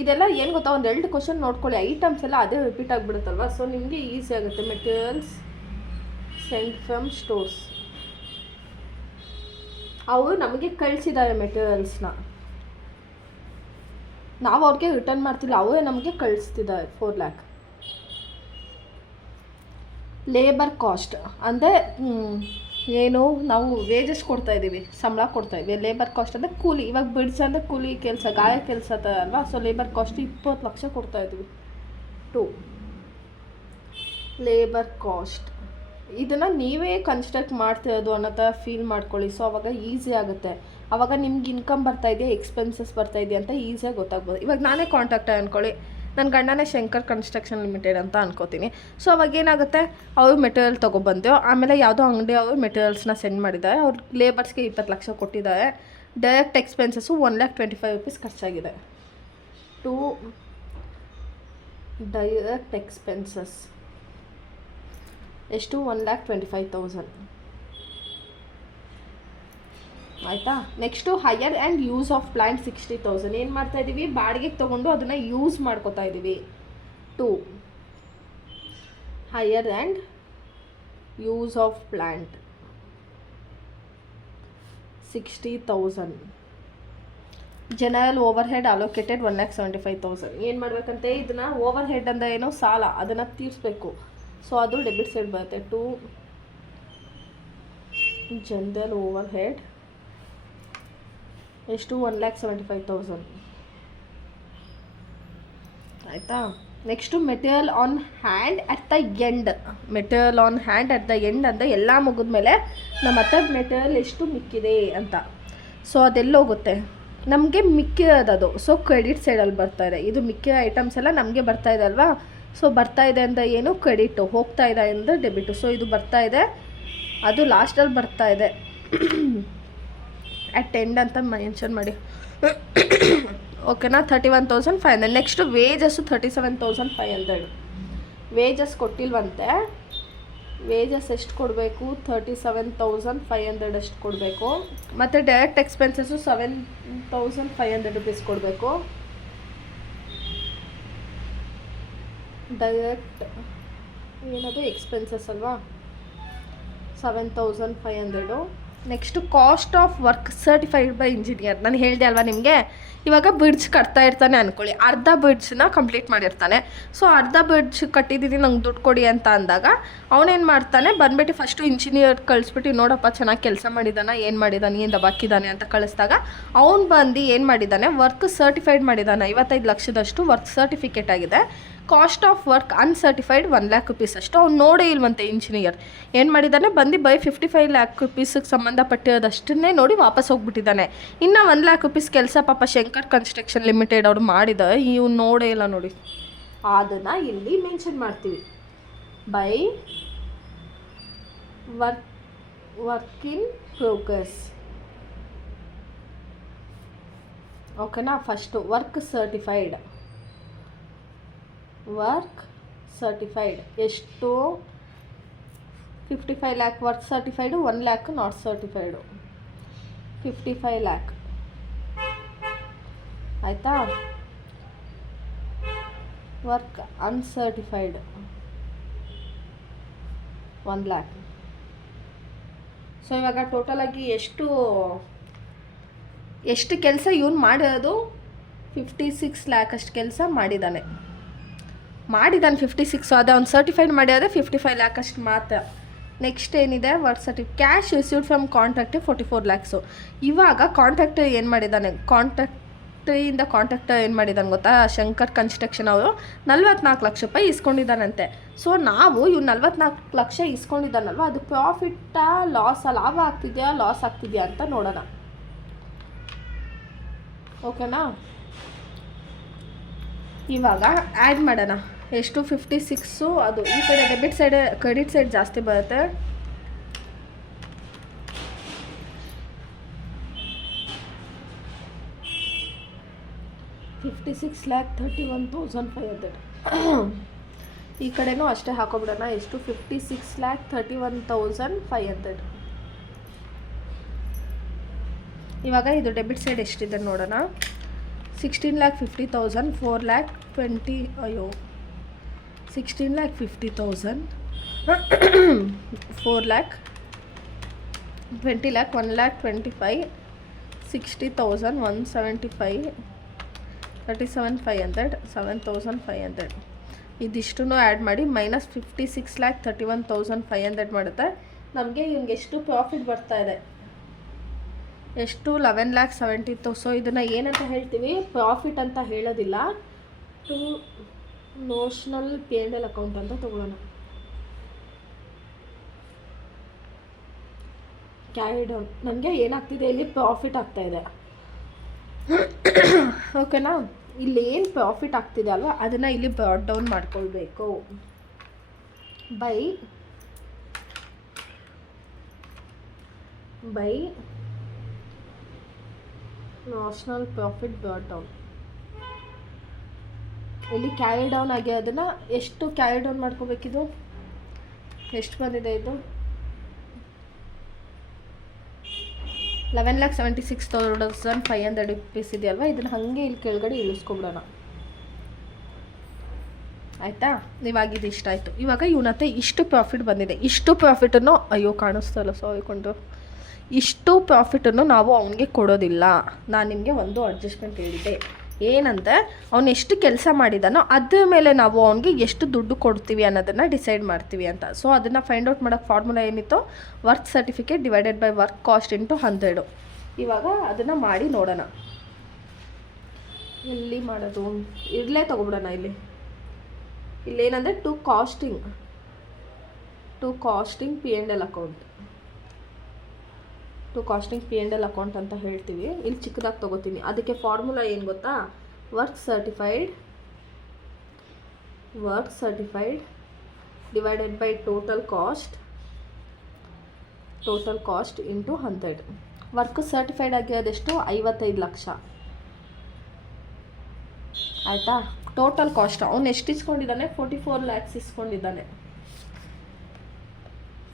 ಇದೆಲ್ಲ ಏನು ಗೊತ್ತಾ, ಒಂದು 2 ಕ್ವಶನ್ ನೋಡ್ಕೊಳ್ಳಿ. ಐಟಮ್ಸ್ ಎಲ್ಲ ಅದೇ ರಿಪೀಟ್ ಆಗಿಬಿಡುತ್ತಲ್ವ, ಸೊ ನಿಮಗೆ ಈಸಿ ಆಗುತ್ತೆ. ಮೆಟೀರಿಯಲ್ಸ್ ಸೆಂಡ್ ಫ್ರಮ್ ಸ್ಟೋರ್ಸ್, ಅವರು ನಮಗೆ ಕಳಿಸಿದ್ದಾರೆ ಮೆಟೀರಿಯಲ್ಸ್ನ, ನಾವು ಅವ್ರಿಗೆ ರಿಟರ್ನ್ ಮಾಡ್ತಿಲ್ಲ, ಅವರೇ ನಮಗೆ ಕಳಿಸ್ತಿದ್ದಾರೆ 4 ಲ್ಯಾಕ್. ಲೇಬರ್ ಕಾಸ್ಟ್ ಅಂದರೆ ಏನು, ನಾವು ವೇಜಸ್ ಕೊಡ್ತಾಯಿದ್ದೀವಿ, ಸಂಬಳ ಕೊಡ್ತಾಯಿದ್ವಿ. ಲೇಬರ್ ಕಾಸ್ಟ್ ಅಂದರೆ ಕೂಲಿ. ಇವಾಗ ಬಿಡ್ಸ್ ಅಂದರೆ ಕೂಲಿ ಕೆಲಸ, ಗಾಯ ಕೆಲಸ ಥರ ಅಲ್ವಾ. ಸೊ ಲೇಬರ್ ಕಾಸ್ಟ್ 20 ಲಕ್ಷ ಕೊಡ್ತಾಯಿದ್ವಿ. 2 ಲೇಬರ್ ಕಾಸ್ಟ್. ಇದನ್ನು ನೀವೇ ಕನ್ಸ್ಟ್ರಕ್ಟ್ ಮಾಡ್ತಿರೋದು ಅನ್ನೋ ಥರ ಫೀಲ್ ಮಾಡ್ಕೊಳ್ಳಿ. ಸೊ ಅವಾಗ ಈಸಿ ಆಗುತ್ತೆ. ಆವಾಗ ನಿಮ್ಗೆ ಇನ್ಕಮ್ ಬರ್ತಾಯಿದೆಯಾ, ಎಕ್ಸ್ಪೆನ್ಸಸ್ ಬರ್ತಾಯಿದೆಯಾ ಅಂತ ಈಸಿಯಾಗಿ ಗೊತ್ತಾಗ್ಬೋದು. ಇವಾಗ ನಾನೇ ಕಾಂಟ್ಯಾಕ್ಟ್ ಅಂದ್ಕೊಳ್ಳಿ, ನನ್ನ ಗಂಡನೇ ಶಂಕರ್ ಕನ್ಸ್ಟ್ರಕ್ಷನ್ ಲಿಮಿಟೆಡ್ ಅಂತ ಅನ್ಕೋತೀನಿ. ಸೊ ಅವಾಗ ಏನಾಗುತ್ತೆ, ಅವ್ರು ಮೆಟೀರಿಯಲ್ ತೊಗೊಬಂದು ಆಮೇಲೆ ಯಾವುದೋ ಅಂಗಡಿ ಅವರು ಮೆಟೀರಿಯಲ್ಸ್ನ ಸೆಂಡ್ ಮಾಡಿದ್ದಾರೆ, ಅವ್ರು ಲೇಬರ್ಸ್ಗೆ 20 ಲಕ್ಷ ಕೊಟ್ಟಿದ್ದಾರೆ. ಡೈರೆಕ್ಟ್ ಎಕ್ಸ್ಪೆನ್ಸಸ್ಸು 1,25,000 ರುಪೀಸ್ ಖರ್ಚಾಗಿದೆ. 2 ಡೈರೆಕ್ಟ್ ಎಕ್ಸ್ಪೆನ್ಸಸ್ ಎಷ್ಟು? 1,25,000 ಆಯಿತಾ? Next hire and use of plant 60,000. ಏನು ಮಾಡ್ತಾಯಿದ್ದೀವಿ? ಬಾಡಿಗೆಗೆ ತೊಗೊಂಡು ಅದನ್ನು ಯೂಸ್ ಮಾಡ್ಕೋತಾ ಇದ್ದೀವಿ. 2 higher and use of plant 60,000. General overhead allocated 1,75,000. ಏನು ಮಾಡಬೇಕಂತೆ? ಇದನ್ನು ಓವರ್ ಹೆಡ್ ಅಂದರೆ ಏನೋ ಸಾಲ, ಅದನ್ನು ತೀರಿಸ್ಬೇಕು. ಸೊ ಅದು ಡೆಬಿಟ್ ಸೈಡ್ ಬರುತ್ತೆ. 2 ಜನರಲ್ ಓವರ್ ಹೆಡ್ ಎಷ್ಟು? 1,75,000 ಆಯಿತಾ? Next material on hand at the end. Material on hand at the end ಅಂದರೆ ಎಲ್ಲ ಮುಗಿದ್ಮೇಲೆ ನಮ್ಮ ಹತ್ರ ಮೆಟೀರಿಯಲ್ ಎಷ್ಟು ಮಿಕ್ಕಿದೆ ಅಂತ. ಸೊ ಅದೆಲ್ಲೋಗುತ್ತೆ? ನಮಗೆ ಮಿಕ್ಕಿರೋದು. ಸೊ ಕ್ರೆಡಿಟ್ ಸೈಡಲ್ಲಿ ಬರ್ತಾಯಿದೆ. ಇದು ಮಿಕ್ಕಿರೋ ಐಟಮ್ಸ್ ಎಲ್ಲ ನಮಗೆ ಬರ್ತಾಯಿದೆ ಅಲ್ವಾ. ಸೊ ಬರ್ತಾಯಿದೆ ಅಂದರೆ ಏನು? ಕ್ರೆಡಿಟು. ಹೋಗ್ತಾಯಿದೆ ಅಂದರೆ ಡೆಬಿಟು. ಸೊ ಇದು ಬರ್ತಾಯಿದೆ, ಅದು ಲಾಸ್ಟಲ್ಲಿ ಬರ್ತಾಯಿದೆ. ಅಟ್ ಎಂಡ್ ಅಂತ ಮೆನ್ಷನ್ ಮಾಡಿ. ಓಕೆನಾ? 31,500. Next wages 37,500. ವೇಜಸ್ ಕೊಟ್ಟಿಲ್ವಂತೆ. ವೇಜಸ್ ಎಷ್ಟು ಕೊಡಬೇಕು? 37,500 ಅಷ್ಟು ಕೊಡಬೇಕು. ಮತ್ತು ಡೈರೆಕ್ಟ್ ಎಕ್ಸ್ಪೆನ್ಸಸ್ಸು 7,500 ರುಪೀಸ್ ಕೊಡಬೇಕು. ಡೈರೆಕ್ಟ್ ಏನದು? ಎಕ್ಸ್ಪೆನ್ಸಸ್ ಅಲ್ವಾ? 7,500. Next cost of work certified by engineer. ನಾನು ಹೇಳಿದೆ ಅಲ್ವಾ ನಿಮಗೆ, ಇವಾಗ ಬ್ರಿಡ್ಜ್ ಕಟ್ತಾ ಇರ್ತಾನೆ ಅಂದ್ಕೊಳ್ಳಿ, ಅರ್ಧ ಬ್ರಿಡ್ಜ್ನ ಕಂಪ್ಲೀಟ್ ಮಾಡಿರ್ತಾನೆ. ಸೊ ಅರ್ಧ ಬ್ರಿಡ್ಜ್ ಕಟ್ಟಿದ್ದೀನಿ, ನಂಗೆ ದುಡ್ಡು ಕೊಡಿ ಅಂತ ಅಂದಾಗ ಅವನೇನು ಮಾಡ್ತಾನೆ, ಬಂದ್ಬಿಟ್ಟು ಫಸ್ಟು ಇಂಜಿನಿಯರ್ ಕಳಿಸ್ಬಿಟ್ಟು ನೋಡಪ್ಪ ಚೆನ್ನಾಗಿ ಕೆಲಸ ಮಾಡಿದ್ದಾನೆ, ಏನು ಮಾಡಿದ್ದಾನೆ, ಏನು ದಬಾಕಿದ್ದಾನೆ ಅಂತ ಕಳಿಸ್ದಾಗ ಅವ್ನು ಬಂದು ಏನು ಮಾಡಿದ್ದಾನೆ, ವರ್ಕ್ ಸರ್ಟಿಫೈಡ್ ಮಾಡಿದ್ದಾನೆ. 55 ಲಕ್ಷದಷ್ಟು ವರ್ಕ್ ಸರ್ಟಿಫಿಕೇಟ್ ಆಗಿದೆ. Cost of work uncertified 1 lac rupees ಅಷ್ಟು. ಅವ್ನು ನೋಡೇ ಇಲ್ವಂತೆ ಇಂಜಿನಿಯರ್, ಏನು ಮಾಡಿದ್ದಾನೆ, ಬಂದು ಬೈ 55 ಲ್ಯಾಕ್ ರುಪೀಸಿಗೆ ಸಂಬಂಧಪಟ್ಟಿರೋದಷ್ಟನ್ನೇ ನೋಡಿ ವಾಪಸ್ ಹೋಗ್ಬಿಟ್ಟಿದ್ದಾನೆ. ಇನ್ನು 1 ಲ್ಯಾಕ್ ರುಪೀಸ್ ಕೆಲಸ ಪಾಪ ಶಂಕರ್ ಕನ್ಸ್ಟ್ರಕ್ಷನ್ ಲಿಮಿಟೆಡ್ ಅವ್ರು ಮಾಡಿದ, ಇವು ನೋಡೇ ಇಲ್ಲ ನೋಡಿ. ಅದನ್ನು ಇಲ್ಲಿ ಮೆನ್ಷನ್ ಮಾಡ್ತೀವಿ, ಬೈ ವರ್ಕ್ ಇನ್ ಪ್ರೋಗ್ರೆಸ್. ಓಕೆನಾ. ಫಸ್ಟು ವರ್ಕ್ ಸರ್ಟಿಫೈಡ್ ಎಷ್ಟು, 55 lakh work certified, 1 lakh not certified. 55 lakh ಆಯಿತಾ. Work uncertified 1 lakh. ಸೊ ಇವಾಗ ಟೋಟಲಾಗಿ ಎಷ್ಟು ಕೆಲಸ ಇವನು ಮಾಡಿರೋದು, 56 ಲ್ಯಾಕ್ ಅಷ್ಟು ಕೆಲಸ ಮಾಡಿದ್ದಾನೆ. 56. ಅದೇ ಅವ್ನು ಸರ್ಟಿಫೈಡ್ ಮಾಡಿರೋದೇ 55 ಲ್ಯಾಕ್ ಅಷ್ಟು ಮಾತ್ರ. ನೆಕ್ಸ್ಟ್ ಏನಿದೆ, work cash received from contract 44 lakhs. ಇವಾಗ ಕಾಂಟ್ರಾಕ್ಟರ್ ಏನು ಮಾಡಿದ್ದಾನೆ, ಕಾಂಟ್ರಾಕ್ಟರ್ ಏನು ಮಾಡಿದ್ದಾನೆ ಗೊತ್ತಾ, ಶಂಕರ್ ಕನ್ಸ್ಟ್ರಕ್ಷನ್ ಅವರು 44 ಲಕ್ಷ ರೂಪಾಯಿ ಇಸ್ಕೊಂಡಿದ್ದಾನಂತೆ. ಸೊ ನಾವು ಇವ್ನು 44 ಲಕ್ಷ ಇಸ್ಕೊಂಡಿದ್ದಾನಲ್ವ, ಅದು ಪ್ರಾಫಿಟ್ಟಾ ಲಾಸಾ, ಲಾಭ ಆಗ್ತಿದೆಯಾ ಲಾಸ್ ಆಗ್ತಿದೆಯಾ ಅಂತ ನೋಡೋಣ. ಓಕೆನಾ. ಇವಾಗ ಆ್ಯಡ್ ಮಾಡೋಣ. ಎಷ್ಟು, 56. ಅದು ಈ ಕಡೆ ಡೆಬಿಟ್ ಸೈಡ್, ಕ್ರೆಡಿಟ್ ಸೈಡ್ ಜಾಸ್ತಿ ಬರುತ್ತೆ. $56,31,500. ಈ ಕಡೆನೂ ಅಷ್ಟೇ ಹಾಕೋಬಿಡೋಣ. ಎಷ್ಟು, 56,31,500. ಇವಾಗ ಇದು ಡೆಬಿಟ್ ಸೈಡ್ ಎಷ್ಟಿದೆ ನೋಡೋಣ. 16,50,000, 4,20,000, ಅಯ್ಯೋ 16,50,000, 4,00,000, 20,00,000, 1,25,000, 60,000, 175, 37,500, 7,500. ಇದಿಷ್ಟು ಆ್ಯಡ್ ಮಾಡಿ ಮೈನಸ್ 56,31,500 ಮಾಡುತ್ತೆ. ನಮಗೆ ಇವ್ನಿಗೆ ಎಷ್ಟು ಪ್ರಾಫಿಟ್ ಬರ್ತಾ ಇದೆ, ಎಷ್ಟು, 11,70,000. ಸೊ ಇದನ್ನು ಏನಂತ ಹೇಳ್ತೀವಿ, ಪ್ರಾಫಿಟ್ ಅಂತ ಹೇಳೋದಿಲ್ಲ, ಟು ನೋಷನಲ್ P&L ಅಕೌಂಟ್ ಅಂತ ತೊಗೊಳ್ಳೋಣ. ಕ್ಯಾರಿ ಡೌನ್, ನನಗೆ ಏನಾಗ್ತಿದೆ ಇಲ್ಲಿ, ಪ್ರಾಫಿಟ್ ಆಗ್ತಾಯಿದೆ. ಓಕೆನಾ. ಇಲ್ಲಿ ಏನು ಪ್ರಾಫಿಟ್ ಆಗ್ತಿದೆ ಅಲ್ವಾ, ಅದನ್ನು ಇಲ್ಲಿ ಬ್ರಾಡ್ ಡೌನ್ ಮಾಡ್ಕೊಳ್ಬೇಕು. By notional profit brought down. ಇಲ್ಲಿ ಕ್ಯಾರಿ ಡೌನ್ ಆಗಿ ಅದನ್ನು ಎಷ್ಟು ಕ್ಯಾರಿ ಡೌನ್ ಮಾಡ್ಕೋಬೇಕಿದು, ಎಷ್ಟು ಬಂದಿದೆ ಇದು, 11,76,500 ರೂಪೀಸ್ ಇದೆಯಲ್ವ. ಇದನ್ನು ಹಾಗೆ ಇಲ್ಲಿ ಕೆಳಗಡೆ ಇಳಿಸ್ಕೊಬಿಡೋಣ. ಆಯಿತಾ. ಇವಾಗ ಇದು ಇಷ್ಟ ಆಯಿತು. ಇವಾಗ ಇವನತ್ತೆ ಇಷ್ಟು ಪ್ರಾಫಿಟ್ ಬಂದಿದೆ. ಇಷ್ಟು ಪ್ರಾಫಿಟನ್ನು, ಅಯ್ಯೋ ಕಾಣಿಸ್ತಲ್ಲ ಸಾಯ್ಕೊಂಡು, ಇಷ್ಟು ಪ್ರಾಫಿಟನ್ನು ನಾವು ಅವನಿಗೆ ಕೊಡೋದಿಲ್ಲ. ನಾನು ನಿಮಗೆ ಒಂದು ಅಡ್ಜಸ್ಟ್ಮೆಂಟ್ ಹೇಳಿದ್ದೆ, ಏನಂದರೆ ಅವನು ಎಷ್ಟು ಕೆಲಸ ಮಾಡಿದಾನೋ ಅದ್ರ ಮೇಲೆ ನಾವು ಅವನಿಗೆ ಎಷ್ಟು ದುಡ್ಡು ಕೊಡ್ತೀವಿ ಅನ್ನೋದನ್ನು ಡಿಸೈಡ್ ಮಾಡ್ತೀವಿ ಅಂತ. ಸೊ ಅದನ್ನು ಫೈಂಡ್ ಔಟ್ ಮಾಡೋಕ್ಕೆ ಫಾರ್ಮುಲಾ ಏನಿತ್ತು, work certificate divided by work cost into 100. ಇವಾಗ ಅದನ್ನು ಮಾಡಿ ನೋಡೋಣ. ಎಲ್ಲಿ ಮಾಡೋದು, ಇರಲೇ ತೊಗೊಬಿಡೋಣ. ಇಲ್ಲೇನಂದರೆ to costing P&L account, to costing P&L account ಅಂತ ಹೇಳ್ತೀವಿ. ಇಲ್ಲಿ ಚಿಕ್ಕದಾಗಿ ತೊಗೋತೀನಿ. ಅದಕ್ಕೆ ಫಾರ್ಮುಲಾ ಏನು ಗೊತ್ತಾ, work certified divided by total cost into 100. Work certified ಆಗಿರೋದೆಷ್ಟು, 55 ಲಕ್ಷ. ಆಯಿತಾ. ಟೋಟಲ್ ಕಾಸ್ಟ್ ಅವನು ಎಷ್ಟು ಇಸ್ಕೊಂಡಿದ್ದಾನೆ, 44 ಲ್ಯಾಕ್ಸ್ ಇಸ್ಕೊಂಡಿದ್ದಾನೆ.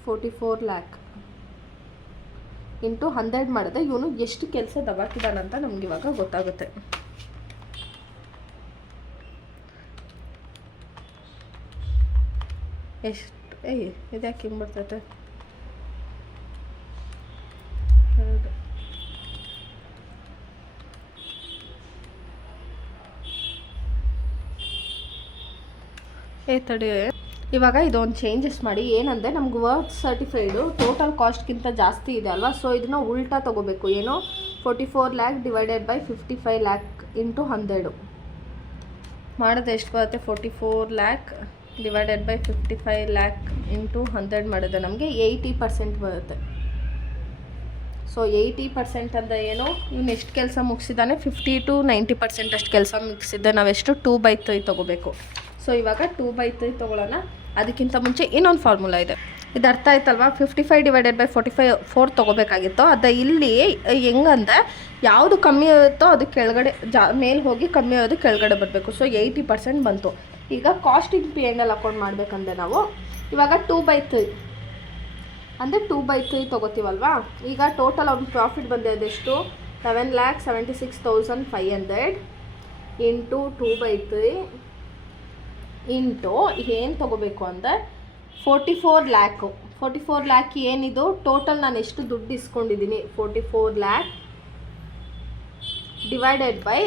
44 ಲ್ಯಾಕ್ ಇಂಟು 100 ಮಾಡಿದ್ರೆ ಇವನು ಎಷ್ಟು ಕೆಲಸ ದಬಾಕಿದಾನಂತ ನಮ್ಗೆ ಇವಾಗ ಗೊತ್ತಾಗುತ್ತೆ. ಎಷ್ಟು, ಇದ್ಯಾಕೆ ಹಿಂಗೆ ಬರ್ತೈತೆ, ತಡಿ. ಇವಾಗ ಇದೊಂದು ಚೇಂಜಸ್ ಮಾಡಿ ಏನಂದರೆ ನಮ್ಗೆ ವರ್ಕ್ ಸರ್ಟಿಫೈಡು ಟೋಟಲ್ ಕಾಸ್ಟ್ಗಿಂತ ಜಾಸ್ತಿ ಇದೆ ಅಲ್ವಾ, ಸೊ ಇದನ್ನು ಉಲ್ಟಾ ತೊಗೋಬೇಕು. ಏನು 44 lakh divided by 55 lakh into 100 ಮಾಡಿದ್ರೆ ಎಷ್ಟು ಬರುತ್ತೆ? 44 lakh divided by 55 lakh into 100 ಮಾಡಿದ್ರೆ ನಮಗೆ 80% ಬರುತ್ತೆ. ಸೊ 80% ಅಂದರೆ ಏನು? ಇವ್ನು ಎಷ್ಟು ಕೆಲಸ ಮುಗಿಸಿದ್ದಾನೆ? 50 to 90% ಅಷ್ಟು ಕೆಲಸ ಮುಗಿಸಿದ್ದೆ. ನಾವೆಷ್ಟು 2/3 ತೊಗೋಬೇಕು. ಸೊ ಇವಾಗ 2/3 ತೊಗೊಳ್ಳೋಣ. ಅದಕ್ಕಿಂತ ಮುಂಚೆ ಇನ್ನೊಂದು ಫಾರ್ಮುಲಾ ಇದೆ, ಇದು ಅರ್ಥ ಆಯ್ತಲ್ವಾ? 55 ಡಿವೈಡೆಡ್ ಬೈ 4 ತೊಗೋಬೇಕಾಗಿತ್ತು. ಅದು ಇಲ್ಲಿ ಹೆಂಗಂದರೆ ಯಾವುದು ಕಮ್ಮಿ ಇರುತ್ತೋ ಅದು ಕೆಳಗಡೆ ಮೇಲೆ ಹೋಗಿ ಕಮ್ಮಿ ಇರೋದು ಕೆಳಗಡೆ ಬರಬೇಕು. ಸೊ 80% ಬಂತು. ಈಗ ಕಾಸ್ಟಿಂಗ್ P&L ಅಕೌಂಟ್ ಮಾಡಬೇಕಂದ್ರೆ ನಾವು ಇವಾಗ 2/3 ಅಂದರೆ 2/3 ತೊಗೋತೀವಲ್ವಾ. ಈಗ ಟೋಟಲ್ ಅವ್ನ ಪ್ರಾಫಿಟ್ ಬಂದಿರೋದೆಷ್ಟು? 7,76,500 ಇಂಟು 2/3 ಇಂಟು ಏನು ತೊಗೋಬೇಕು ಅಂದರೆ 44 lakh. 44 lakh ಏನಿದು ಟೋಟಲ್ ನಾನು ಎಷ್ಟು ದುಡ್ಡು ಇಸ್ಕೊಂಡಿದ್ದೀನಿ? 44 lakh ಡಿವೈಡೆಡ್ ಬೈ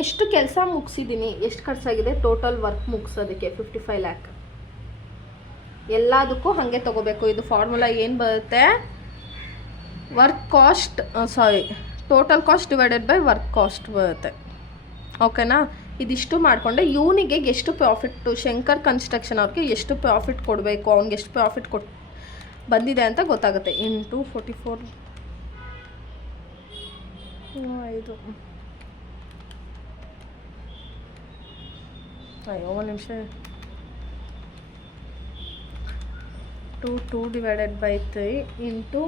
ಎಷ್ಟು ಕೆಲಸ ಮುಗಿಸಿದ್ದೀನಿ, ಎಷ್ಟು ಖರ್ಚಾಗಿದೆ ಟೋಟಲ್ ವರ್ಕ್ ಮುಗಿಸೋದಕ್ಕೆ 55 lakh. ಎಲ್ಲದಕ್ಕೂ ಹಾಗೆ ತೊಗೋಬೇಕು. ಇದು ಫಾರ್ಮುಲಾ ಏನು ಬರುತ್ತೆ? Work cost total cost divided by work cost ಬರುತ್ತೆ. ಓಕೆನಾ? ಇದಿಷ್ಟು ಮಾಡಿಕೊಂಡೆ ಇವನಿಗೆ ಎಷ್ಟು ಪ್ರಾಫಿಟ್ಟು, ಶಂಕರ್ ಕನ್ಸ್ಟ್ರಕ್ಷನ್ ಅವ್ರಿಗೆ ಎಷ್ಟು ಪ್ರಾಫಿಟ್ ಕೊಡಬೇಕು, ಅವ್ನಿಗೆ ಎಷ್ಟು ಪ್ರಾಫಿಟ್ ಬಂದಿದೆ ಅಂತ ಗೊತ್ತಾಗುತ್ತೆ. ಇಂಟು 44 5 ಒಂದು ನಿಮಿಷ. 2 ಡಿವೈಡೆಡ್ ಬೈ 3 ಇಂಟು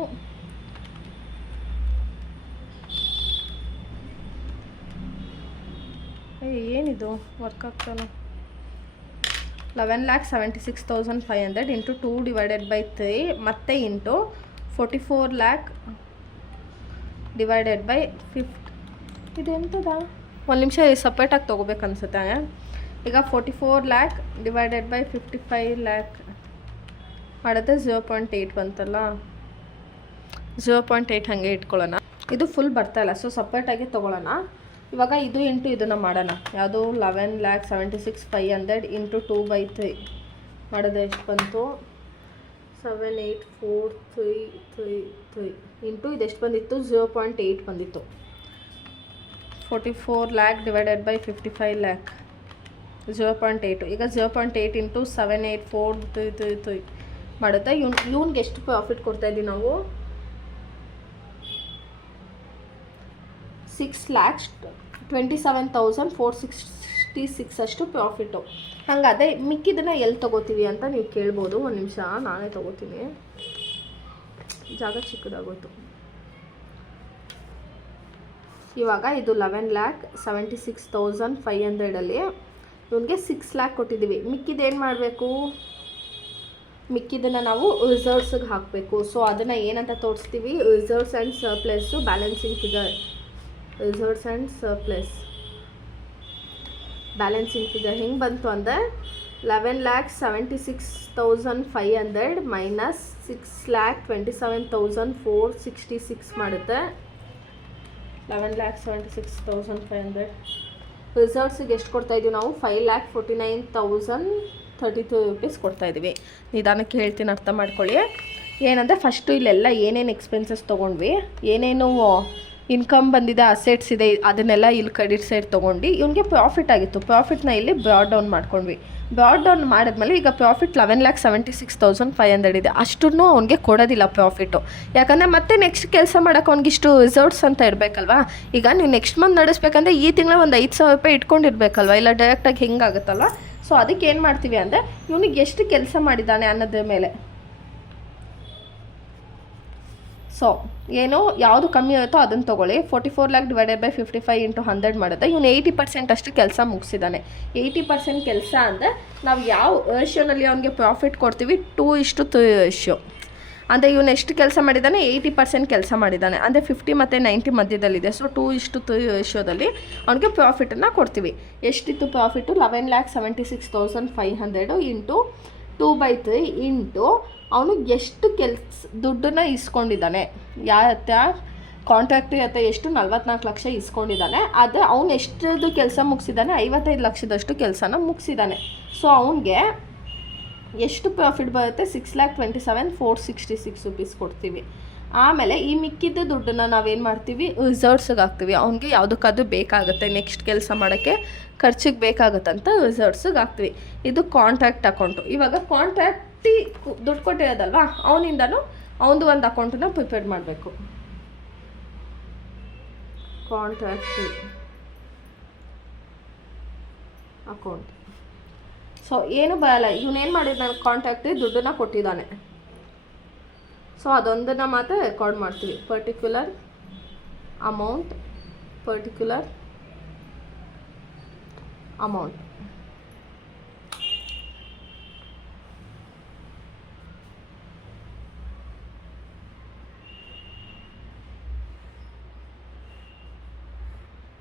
ಏನಿದು ವರ್ಕ್ ಆಗ್ತಾನೆ? 11,76,500 ಇಂಟು 2 ಡಿವೈಡೆಡ್ ಬೈ 3 ಮತ್ತೆ ಇಂಟು 44 lakh ಡಿವೈಡೆಡ್ ಬೈ 50. ಇದೆಂತದ? ಒಂದು ನಿಮಿಷ ಸಪ್ರೇಟಾಗಿ ತೊಗೋಬೇಕು ಅನ್ಸುತ್ತೆ. ಈಗ 44 lakh ಡಿವೈಡೆಡ್ ಬೈ 55 lakh ಮಾಡಿದ್ರೆ 0.8 ಬಂತಲ್ಲ, 0.8 ಹಾಗೆ ಇಟ್ಕೊಳ್ಳೋಣ. ಇದು ಫುಲ್ ಬರ್ತಾಯಿಲ್ಲ, ಸೊ ಸಪ್ರೇಟಾಗಿ ತೊಗೊಳ್ಳೋಣ. ಇವಾಗ ಇದು ಇಂಟು ಇದನ್ನು ಮಾಡೋಣ. ಯಾವುದು? 11,76,500 ಇಂಟು 2/3 ಮಾಡಿದ್ರೆ ಎಷ್ಟು ಬಂತು? 7,84,333 ಇಂಟು ಇದೆಷ್ಟು ಬಂದಿತ್ತು? 0.8 ಬಂದಿತ್ತು. 44 lakh ಡಿವೈಡೆಡ್ ಬೈ 55 lakh 0.8. ಈಗ 0.8 ಇಂಟು 7,84,333 ಮಾಡುತ್ತೆ. ಇವ್ನಿಗೆ ಎಷ್ಟು ಪ್ರಾಫಿಟ್ ಕೊಡ್ತಾಯಿದ್ದೀವಿ ನಾವು? 6,27,466 ಅಷ್ಟು ಪ್ರಾಫಿಟ್ಟು. ಹಾಗಾದರೆ ಮಿಕ್ಕಿದ್ದನ್ನು ಎಲ್ಲಿ ತೊಗೋತೀವಿ ಅಂತ ನೀವು ಕೇಳ್ಬೋದು. ಒಂದು ನಿಮಿಷ ನಾನೇ ತೊಗೋತೀನಿ, ಜಾಗ ಚಿಕ್ಕದಾಗೋಯ್ತು. ಇವಾಗ ಇದು 11,76,500 ಇವನಿಗೆ 6 lakh ಕೊಟ್ಟಿದ್ದೀವಿ. ಮಿಕ್ಕಿದ್ದೇನು ಮಾಡಬೇಕು? ಮಿಕ್ಕಿದ್ದನ್ನು ನಾವು ರಿಸರ್ವ್ಸ್ಗೆ ಹಾಕಬೇಕು. ಸೊ ಅದನ್ನು ಏನಂತ ತೋರಿಸ್ತೀವಿ? Reserves and surplus balancing figure. Reserves and surplus balancing figure ಹೆಂಗೆ ಬಂತು ಅಂದರೆ 11,76,500 ಮೈನಸ್ 6,27,466 ಮಾಡುತ್ತೆ. 11,76,500 ರಿಸರ್ವ್ಸಿಗೆ ಎಷ್ಟು ಕೊಡ್ತಾಯಿದ್ದೀವಿ ನಾವು? 5,49,032 rupees ಕೊಡ್ತಾಯಿದ್ದೀವಿ. ನಿಧಾನಕ್ಕೆ ಹೇಳ್ತೀನಿ, ಅರ್ಥ ಮಾಡ್ಕೊಳ್ಳಿ. ಏನಂದರೆ ಫಸ್ಟು ಇಲ್ಲೆಲ್ಲ ಏನೇನು ಎಕ್ಸ್ಪೆನ್ಸಸ್ ತೊಗೊಂಡ್ವಿ, ಏನೇನು ಇನ್ಕಮ್ ಬಂದಿದೆ, ಅಸೆಟ್ಸ್ ಇದೆ, ಅದನ್ನೆಲ್ಲ ಇಲ್ಲಿ ಕ್ರೆಡಿಟ್ ಸೈಡ್ ತೊಗೊಂಡು ಇವನಿಗೆ ಪ್ರಾಫಿಟ್ ಆಗಿತ್ತು. ಪ್ರಾಫಿಟ್ನ ಇಲ್ಲಿ ಬ್ರಾಡ್ ಡೌನ್ ಮಾಡ್ಕೊಂಡ್ವಿ. ಬ್ರಾಡ್ ಡೌನ್ ಮಾಡಿದ್ಮೇಲೆ ಈಗ ಪ್ರಾಫಿಟ್ 11,76,500 ಇದೆ. ಅಷ್ಟನ್ನು ಅವ್ನಿಗೆ ಕೊಡೋದಿಲ್ಲ ಪ್ರಾಫಿಟ್ಟು. ಯಾಕಂದರೆ ಮತ್ತೆ ನೆಕ್ಸ್ಟ್ ಕೆಲಸ ಮಾಡೋಕೆ ಅವ್ನಿಗಿಷ್ಟು ರಿಸರ್ವ್ಸ್ ಅಂತ ಇರಬೇಕಲ್ವಾ. ಈಗ ನೀವು ನೆಕ್ಸ್ಟ್ ಮಂತ್ ನಡೆಸ್ಬೇಕಂದ್ರೆ ಈ ತಿಂಗಳ ಒಂದು 5,000 ರೂಪಾಯಿ ಇಟ್ಕೊಂಡಿರ್ಬೇಕಲ್ವ, ಇಲ್ಲ ಡೈರೆಕ್ಟಾಗಿ ಹೆಂಗಾಗುತ್ತಲ್ಲ. ಸೊ ಅದಕ್ಕೆ ಏನು ಮಾಡ್ತೀವಿ ಅಂದರೆ ಇವನಿಗೆ ಎಷ್ಟು ಕೆಲಸ ಮಾಡಿದ್ದಾನೆ ಅನ್ನೋದ್ರ ಮೇಲೆ. ಸೊ ಏನು ಯಾವುದು ಕಮ್ಮಿ ಇರುತ್ತೋ ಅದನ್ನು ತೊಗೊಳ್ಳಿ. 44 lakh ಡಿವೈಡೆಡ್ ಬೈ 55 ಇಂಟು 100 ಮಾಡುತ್ತೆ. ಇವನು 80% ಅಷ್ಟು ಕೆಲಸ ಮುಗಿಸಿದ್ದಾನೆ. 80% ಕೆಲಸ ಅಂದರೆ ನಾವು ಯಾವ ರೇಷಿಯೋನಲ್ಲಿ ಅವನಿಗೆ ಪ್ರಾಫಿಟ್ ಕೊಡ್ತೀವಿ? 2:3 ರೇಷಿಯೋ. ಅಂದರೆ ಇವನು ಎಷ್ಟು ಕೆಲಸ ಮಾಡಿದ್ದಾನೆ? 80% ಕೆಲಸ ಮಾಡಿದ್ದಾನೆ. ಅಂದರೆ 50 ಮತ್ತು 90 ಮಧ್ಯದಲ್ಲಿದೆ. ಸೊ 2:3 ರೇಷಿಯೋದಲ್ಲಿ ಅವನಿಗೆ ಪ್ರಾಫಿಟನ್ನು ಕೊಡ್ತೀವಿ. ಎಷ್ಟಿತ್ತು ಪ್ರಾಫಿಟ್ಟು? 11,76,500 ಇಂಟು 2/3 ಇಂಟು ಅವನು ಎಷ್ಟು ದುಡ್ಡನ್ನು ಇಸ್ಕೊಂಡಿದ್ದಾನೆ, ಯಾರ ಕಾಂಟ್ರಾಕ್ಟ್ರಿ ಹತ್ರ ಎಷ್ಟು 44 ಲಕ್ಷ ಇಸ್ಕೊಂಡಿದ್ದಾನೆ. ಆದರೆ ಅವನು ಎಷ್ಟರದ್ದು ಕೆಲಸ ಮುಗಿಸಿದ್ದಾನೆ? 55 ಲಕ್ಷದಷ್ಟು ಕೆಲಸನ ಮುಗಿಸಿದ್ದಾನೆ. ಸೊ ಅವನಿಗೆ ಎಷ್ಟು ಪ್ರಾಫಿಟ್ ಬರುತ್ತೆ? 6,27,466 ರುಪೀಸ್ ಕೊಡ್ತೀವಿ. ಆಮೇಲೆ ಈ ಮಿಕ್ಕಿದ್ದ ದುಡ್ಡನ್ನು ನಾವೇನು ಮಾಡ್ತೀವಿ, ರಿಸರ್ವ್ಸ್ಗೆ ಹಾಕ್ತೀವಿ. ಅವ್ನಿಗೆ ಯಾವುದಕ್ಕಾದ್ರೂ ಬೇಕಾಗುತ್ತೆ, ನೆಕ್ಸ್ಟ್ ಕೆಲಸ ಮಾಡೋಕ್ಕೆ ಖರ್ಚಿಗೆ ಬೇಕಾಗುತ್ತಂತ ರಿಸರ್ವ್ಸ್ಗೆ ಹಾಕ್ತೀವಿ. ಇದು ಕಾಂಟ್ರಾಕ್ಟ್ ಅಕೌಂಟು. ಇವಾಗ ಕಾಂಟ್ರಾಕ್ಟಿ ದುಡ್ಡು ಕೊಟ್ಟಿರೋದಲ್ವಾ, ಅವನಿಂದನೂ ಅವನದು ಒಂದು ಅಕೌಂಟನ್ನು ಪ್ರಿಪೇರ್ ಮಾಡಬೇಕು. ಕಾಂಟ್ರಾಕ್ಟಿ ಅಕೌಂಟ್. ಸೊ ಏನು ಬರಲ್ಲ, ಇವನೇನು ಮಾಡಿದ್ದಾನೆ, ಕಾಂಟ್ರಾಕ್ಟಿ ದುಡ್ಡನ್ನು ಕೊಟ್ಟಿದ್ದಾನೆ. ಸೊ ಅದೊಂದನ್ನು ಮಾತ್ರ ರೆಕಾರ್ಡ್ ಮಾಡ್ತೀವಿ. ಪರ್ಟಿಕ್ಯುಲರ್ ಅಮೌಂಟ್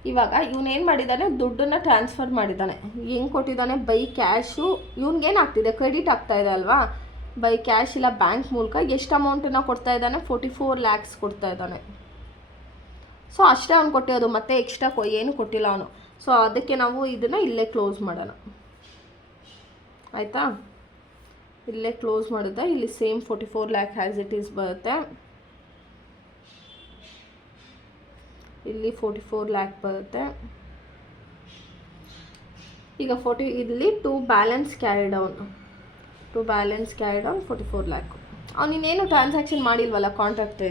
ಇವಾಗ ಇವನೇನು ಮಾಡಿದ್ದಾನೆ, ದುಡ್ಡನ್ನು ಟ್ರಾನ್ಸ್ಫರ್ ಮಾಡಿದ್ದಾನೆ. ಹೆಂಗೆ ಕೊಟ್ಟಿದ್ದಾನೆ? By cash. ಇವ್ನಿಗೇನು ಆಗ್ತಿದೆ, ಕ್ರೆಡಿಟ್ ಆಗ್ತಾ ಇದೆ ಅಲ್ವಾ, ಬೈ ಕ್ಯಾಶ್ ಇಲ್ಲ ಬ್ಯಾಂಕ್ ಮೂಲಕ. ಎಷ್ಟು ಅಮೌಂಟನ್ನು ಕೊಡ್ತಾ ಇದ್ದಾನೆ? 44 lakhs ಕೊಡ್ತಾ ಇದ್ದಾನೆ. ಸೊ ಅಷ್ಟೇ ಅವ್ನು ಕೊಟ್ಟಿರೋದು, ಮತ್ತೆ ಎಕ್ಸ್ಟ್ರಾ ಏನು ಕೊಟ್ಟಿಲ್ಲ ಅವನು. ಸೊ ಅದಕ್ಕೆ ನಾವು ಇದನ್ನು ಇಲ್ಲೇ ಕ್ಲೋಸ್ ಮಾಡೋಣ, ಆಯಿತಾ? ಇಲ್ಲೇ ಕ್ಲೋಸ್ ಮಾಡಿದ್ರೆ ಇಲ್ಲಿ same 44 lakh as it is ಬರುತ್ತೆ. ಇಲ್ಲಿ 44 lakh ಬರುತ್ತೆ. ಈಗ ಇಲ್ಲಿ to balance carry down 44 lakh. ಅವನಿನ್ನೇನು ಟ್ರಾನ್ಸಾಕ್ಷನ್ ಮಾಡಿಲ್ವಲ್ಲ ಕಾಂಟ್ರಾಕ್ಟ್,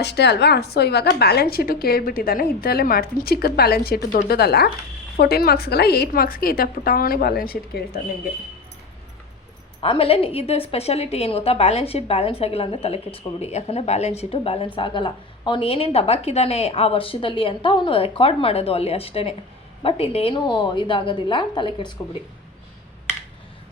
ಅಷ್ಟೇ ಅಲ್ವಾ. ಸೊ ಇವಾಗ ಬ್ಯಾಲೆನ್ಸ್ ಶೀಟು ಕೇಳಿಬಿಟ್ಟಿದ್ದಾನೆ, ಇದರಲ್ಲೇ ಮಾಡ್ತೀನಿ. ಚಿಕ್ಕದ ಬ್ಯಾಲೆನ್ಸ್ ಶೀಟು, ದೊಡ್ಡದಲ್ಲ, 14 ಮಾರ್ಕ್ಸ್ಗಲ್ಲ 8 ಮಾರ್ಕ್ಸ್ಗೆ ಈ ಥರ ಪುಟಾಣಿ ಬ್ಯಾಲೆನ್ಸ್ ಶೀಟ್ ಕೇಳ್ತಾನೆ ನಿಮಗೆ. ಆಮೇಲೆ ಇದು ಸ್ಪೆಷಾಲಿಟಿ ಏನು ಗೊತ್ತಾ, ಬ್ಯಾಲೆನ್ಸ್ ಶೀಟ್ ಬ್ಯಾಲೆನ್ಸ್ ಆಗಿಲ್ಲ ಅಂದರೆ ತಲೆ ಕೆಡ್ಸ್ಕೊಬಿಡಿ. ಯಾಕಂದರೆ ಬ್ಯಾಲೆನ್ಸ್ ಶೀಟು ಬ್ಯಾಲೆನ್ಸ್ ಆಗೋಲ್ಲ. ಅವ್ನು ಏನೇನು ದಬಾಕಿದ್ದಾನೆ ಆ ವರ್ಷದಲ್ಲಿ ಅಂತ ಅವನು ರೆಕಾರ್ಡ್ ಮಾಡೋದು ಅಲ್ಲಿ ಅಷ್ಟೇ. ಬಟ್ ಇಲ್ಲೇನೂ ಇದಾಗೋದಿಲ್ಲ, ತಲೆ ಕೆಡ್ಸ್ಕೊಬಿಡಿ.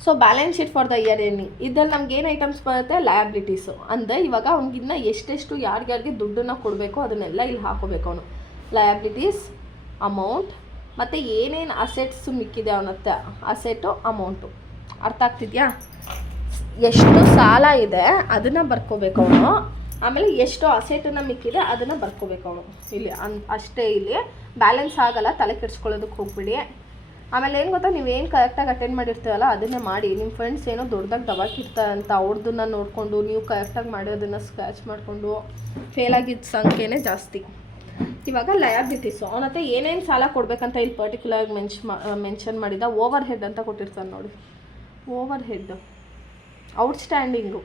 So balance sheet for the year ending. ಇದ್ರಲ್ಲಿ ನಮ್ಗೆ ಏನು ಐಟಮ್ಸ್ ಬರುತ್ತೆ? ಲಯಬಿಲಿಟೀಸು. ಅಂದರೆ ಇವಾಗ ಅವ್ನಿಗಿನ್ನ ಎಷ್ಟೆಷ್ಟು ಯಾರ್ಯಾರಿಗೆ ದುಡ್ಡನ್ನು ಕೊಡಬೇಕು ಅದನ್ನೆಲ್ಲ ಇಲ್ಲಿ ಹಾಕೋಬೇಕು ಅವನು. ಲಯಬಿಲಿಟೀಸ್, ಅಮೌಂಟ್, ಮತ್ತು ಏನೇನು ಅಸೆಟ್ಸ್ ಮಿಕ್ಕಿದೆ ಅವನ ಹತ್ರ, ಅಸೆಟು, ಅಮೌಂಟು. ಅರ್ಥ ಆಗ್ತಿದೆಯಾ? ಎಷ್ಟು ಸಾಲ ಇದೆ ಅದನ್ನು ಬರ್ಕೋಬೇಕು ಅವನು. ಆಮೇಲೆ ಎಷ್ಟು ಅಸೆಟನ್ನು ಮಿಕ್ಕಿದೆ ಅದನ್ನು ಬರ್ಕೋಬೇಕು ಅವನು ಇಲ್ಲಿ. ಅಷ್ಟೇ, ಇಲ್ಲಿ ಬ್ಯಾಲೆನ್ಸ್ ಆಗಲ್ಲ, ತಲೆ ಕೆಡ್ಸ್ಕೊಳ್ಳೋದಕ್ಕೆ ಹೋಗ್ಬಿಡಿ. ಆಮೇಲೆ ಏನು ಗೊತ್ತಾ, ನೀವೇನು ಕರೆಕ್ಟಾಗಿ ಅಟೆಂಡ್ ಮಾಡಿರ್ತೀವಲ್ಲ ಅದನ್ನೇ ಮಾಡಿ. ನಿಮ್ಮ ಫ್ರೆಂಡ್ಸ್ ಏನೋ ದೊಡ್ಡದಾಗಿ ದಬಾಕಿರ್ತಾರಂತ ಅವ್ರದ್ದನ್ನು ನೋಡಿಕೊಂಡು ನೀವು ಕರೆಕ್ಟಾಗಿ ಮಾಡೋದನ್ನು ಸ್ಕ್ರ್ಯಾಚ್ ಮಾಡಿಕೊಂಡು ಫೇಲಾಗಿದ್ದ ಸಂಖ್ಯೆನೇ ಜಾಸ್ತಿ. ಇವಾಗ ಲಯಬಿಲಿಟೀಸು, ಅವನ ಹತ್ರ ಏನೇನು ಸಾಲ ಕೊಡಬೇಕಂತ ಇಲ್ಲಿ ಪರ್ಟಿಕ್ಯುಲರಾಗಿ ಮೆನ್ಷನ್ ಮಾಡಿದ. ಓವರ್ ಹೆಡ್ ಅಂತ ಕೊಟ್ಟಿರ್ತಾನೆ ನೋಡಿ, ಓವರ್ ಹೆಡ್, ಔಟ್ಸ್ಟ್ಯಾಂಡಿಂಗು.